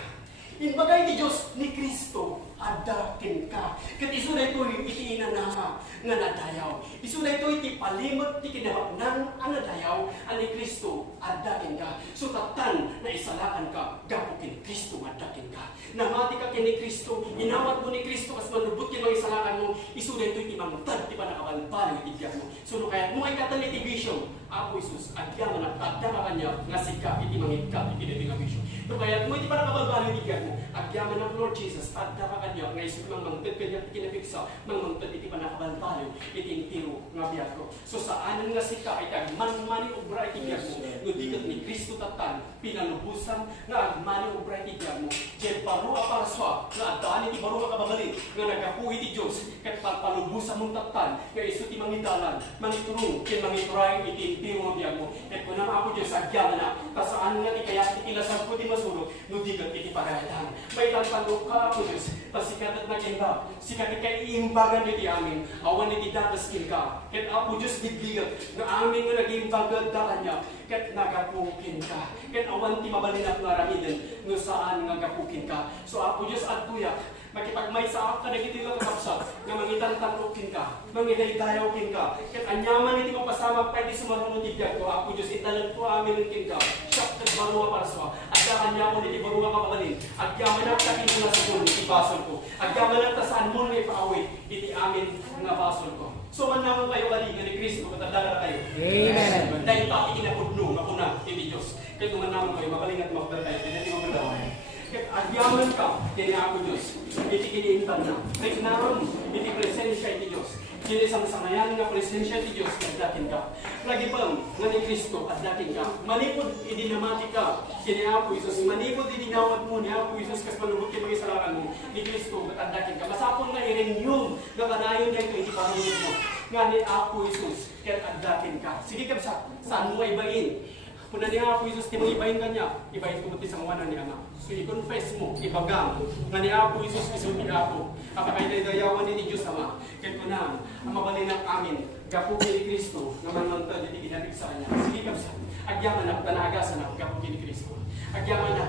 Inbagay ni Diyos ni Kristo adakin ka. Kat isu daytoy iti inanama nga nadayaw. Isu daytoy iti palimot ti kinabak ng anadayaw ani Kristo adakin ka. So tatan na isalakan ka gapukin Kristo adakin ka. Namati ka kini Kristo, inawat mo ni Kristo kas manubot kin mga isalakan mo. Isu daytoy iti mangtad ti panakabalbalo iti biyag mo. So no kaya mo ay katan iti vision. Apo Isus adya nga adda ka kanya nga sika iti mangitkat iti daytoy nga vision. No kaya mo iti panakabalbalo iti biyag mo. Agyaman ng Lord Jesus, adda ka kanya, nga isip mang mangtad kanya kinapiksa, mang mangtad iti panakabalbalo, iti intiro nga biyag ko. So saanan nga sika, iti agman-mani obra iti biyag mo, no dikat ni Kristo tatan, pinalubusan, nga agmani obra iti biyag mo, jay baro aparaswa, nga adaan iti baro kababali, nga nagapuhi ti Diyos, kat palubusan mong tatan, nga iso ti mangidalan, mangiturong, kin mangituray iti intiro nga biyag mo. At kung naman ako Diyos, agyaman na, kasaan nga ti kaya iti ilasag ko ti masurog, no dikat iti parayatan. May tantanong ka ako Diyos, pasikatat na kinba, sikatat kay iimbagan iti amin, awan iti datas kinka, ket ako Diyos bigbigat, na amin nga nag-iimbagad da kanya, ket nagapukin ka, ket awan ti mabalinak nga ramiden, no saan nga gapukin ka. So ako Diyos at tuyak, makipagmay sa ka nagiti nga kakapsat, nga mangitan tanukin ka, mangidaydayaw ka, ket anyaman iti mapasama pa iti sumarunod ibiyag ko, ako Diyos italan po amin kin ka, siyak ket barunga paraswa, at kanya ko iti barunga kapabalin, at yaman ang takin mo na sa kung iti basol ko, at yaman ang tasaan mo na ipaawit, iti amin nga basol ko. So man naman kayo kaligan ni Kristo, katandara kayo. Amen. Dahil pa ikinapudno, makuna, iti Diyos. Kaya kung man naman kayo, makalingat makapal tayo, hindi magandang. Agyaman ka, kaya ako Diyos, iti kiniintan na. Kahit naroon, iti presensya iti Diyos. Kini isang sangayan nga presensya ti Diyos nga dakin ka. Lagi pang nga ni Kristo at dakin ka. Manipod idinamati ka. Kini Apo Isus. Manipod idinawad mo ni Apo Isus kas malubog ti magisalakan mo ni Kristo at dakin ka. Masapon nga i-renew nga kanayon nga ito hindi panunod mo. Nga ni Apo Isus ket at dakin ka. Sige ka saan mo ibain? Kung na ni Apo Isus ti ibain ka niya, ibain ko ti sa mga ni Ama. So i-confess mo, ibagam nga ni Apo Isus isuti Apo. Kapag ay dayawan ni Diyos Ama, kaya ko na, ang mabalin ng amin, gapugi ni Kristo, na manantad iti ginabig sa Kanya. Sige kapsa, agyaman na, tanagasan na, gapugi ni Kristo. Agyaman na,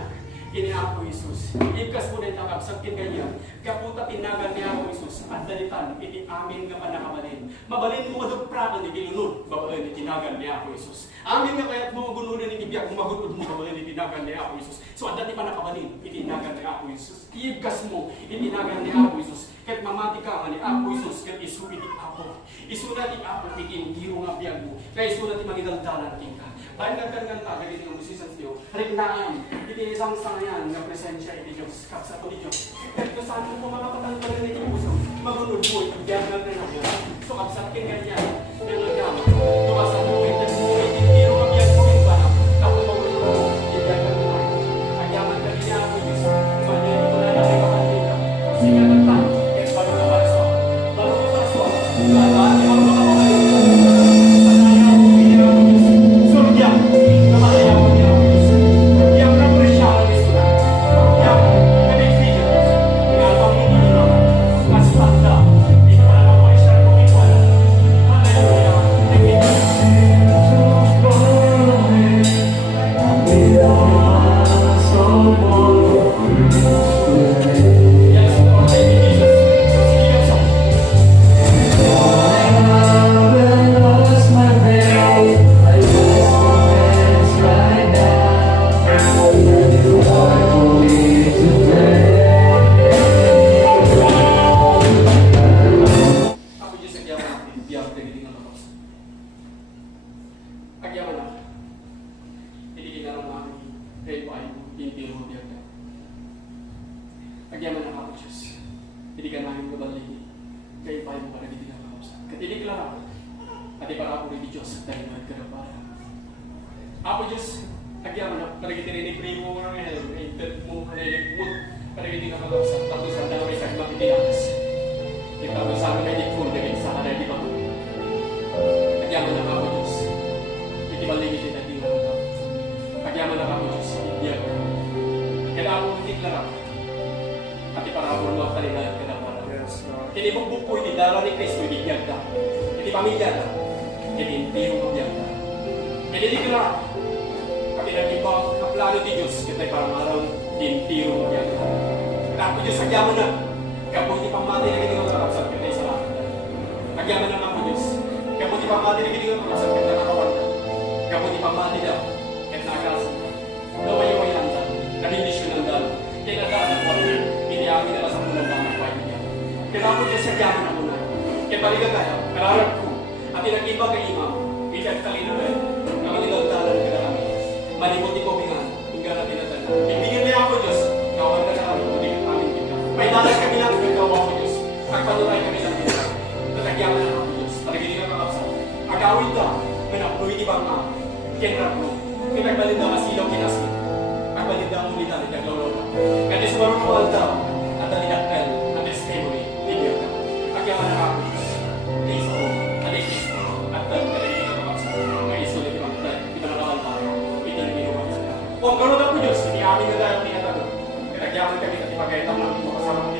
kini Apo Isus. Ibkas mo na yung takapsagkin kanya, kaputa tinagan ni Apo Isus, at dalitan, iti amin nga panakabalin. Mabalin mo madugprakan ni Kilunod, babalin iti tinagan ni Apo Isus. Amin nga kaya't mo gununin ni Ibiyag, magudod mo babalin iti tinagan ni Apo Isus. So, at dati panakabalin, iti tinagan ni Apo Isus. Ibkas mo, iti tinagan ni Apo Isus. Kahit mamati ka ni Apo Isus, kahit isu iti Apo. Isu na ti Apo, iti giro nga biyag mo. Kaya isu na ti magidaldalan tingka. Bayan nagkanganta, ganit ng musicians niyo, regnaan, iti isang sangayan na presensya iti Diyos, kapsa ko ni Diyos. Kahit kung saan mo makapatang pa rin iti puso, magunod mo, iti biyag na rin ako. So kapsa kin ganyan, yung nagkama, tumasan mo, iti giro nga biyag mo, iti banak, kapag magunod mo, iti biyag na rin ako. Agyaman ka rin niya ako, Diyos, kumanya, ito na lang ay kapatid ka. Sige na tayo, kahit bago ka paraso, bago ka paraso, bago ka agyaman ang ako, Diyos. Hindi ka namin kabalik. Kaya pa yung parang hindi na kakausan. Katilig lang ako. At ipara ako rin Diyos at tayo mga karapara. Ako, Diyos, agyaman ako. Parang hindi rin mo ng hell. Intet mo, halilig mo. Parang hindi na kakausan. Tapos ang dami sa mga pitilakas. Iparo sa amin ay di po. Daging sa kanay di ba? Agyaman ang ako, Diyos. Hindi baligid din natin ang ako. Agyaman ang ako, Diyos. Hindi ako. Kaya ako hindi lang ako. At iparabol mo ang kanilang kinapara. Hindi magbukoy ni Dara ni Kristo, hindi biyag ka. Hindi pamilya ka. Hindi mo biyag ka. Hindi ka lang. Kami nag-ibang kaplano ni Diyos, kita'y parang araw, hindi mo biyag ka. Ako Diyos, agyaman na. Kabuti pamati na giningaw sa kapsat, kita'y salamat na. Agyaman na ako Diyos. Kabuti pamati na giningaw sa kapsat, kita'y nakawan na. Kabuti pamati na, kita'y nakasa. Naway-way lang na. Nabindisyon lang na. Kinadaan ako. Amin na sa pulang damang pahay niya. Kailangan ko niya sa yaman na muna. Kaya balikan tayo, kararap ko. At inagiba kay Imam, ikat talino rin, na manilagdalan ka na kami. Malimot ni Kobingan, hingga na tinatala. Ibigin niya ako, Diyos, kawan ka sa kami, kundi ka amin kita. May dalas kami lang, ikaw ako, Diyos. Pagpanunay kami sa kita. Natagyaman na ako, Diyos. Talagin ka kakapsa. Agawin ka, manapunuit ibang ma. Kenrap mo. Pinagbalin na masilaw kinasin. Pagbalin na ang ulitan, itaglolo ka. Kaya sa marunong daw, at alinakal, at testimony, libya ka. Agyaman na ako, Diyos. Please, alikis mo, at talagin ka kakapsa. May isulit ibang ipanalawal tayo. Pinilinuwan sa kung gano'n ako, Diyos, hindi amin na dahil tinatago. Kaya agyaman kami at ipagayatang ng ito kasama ng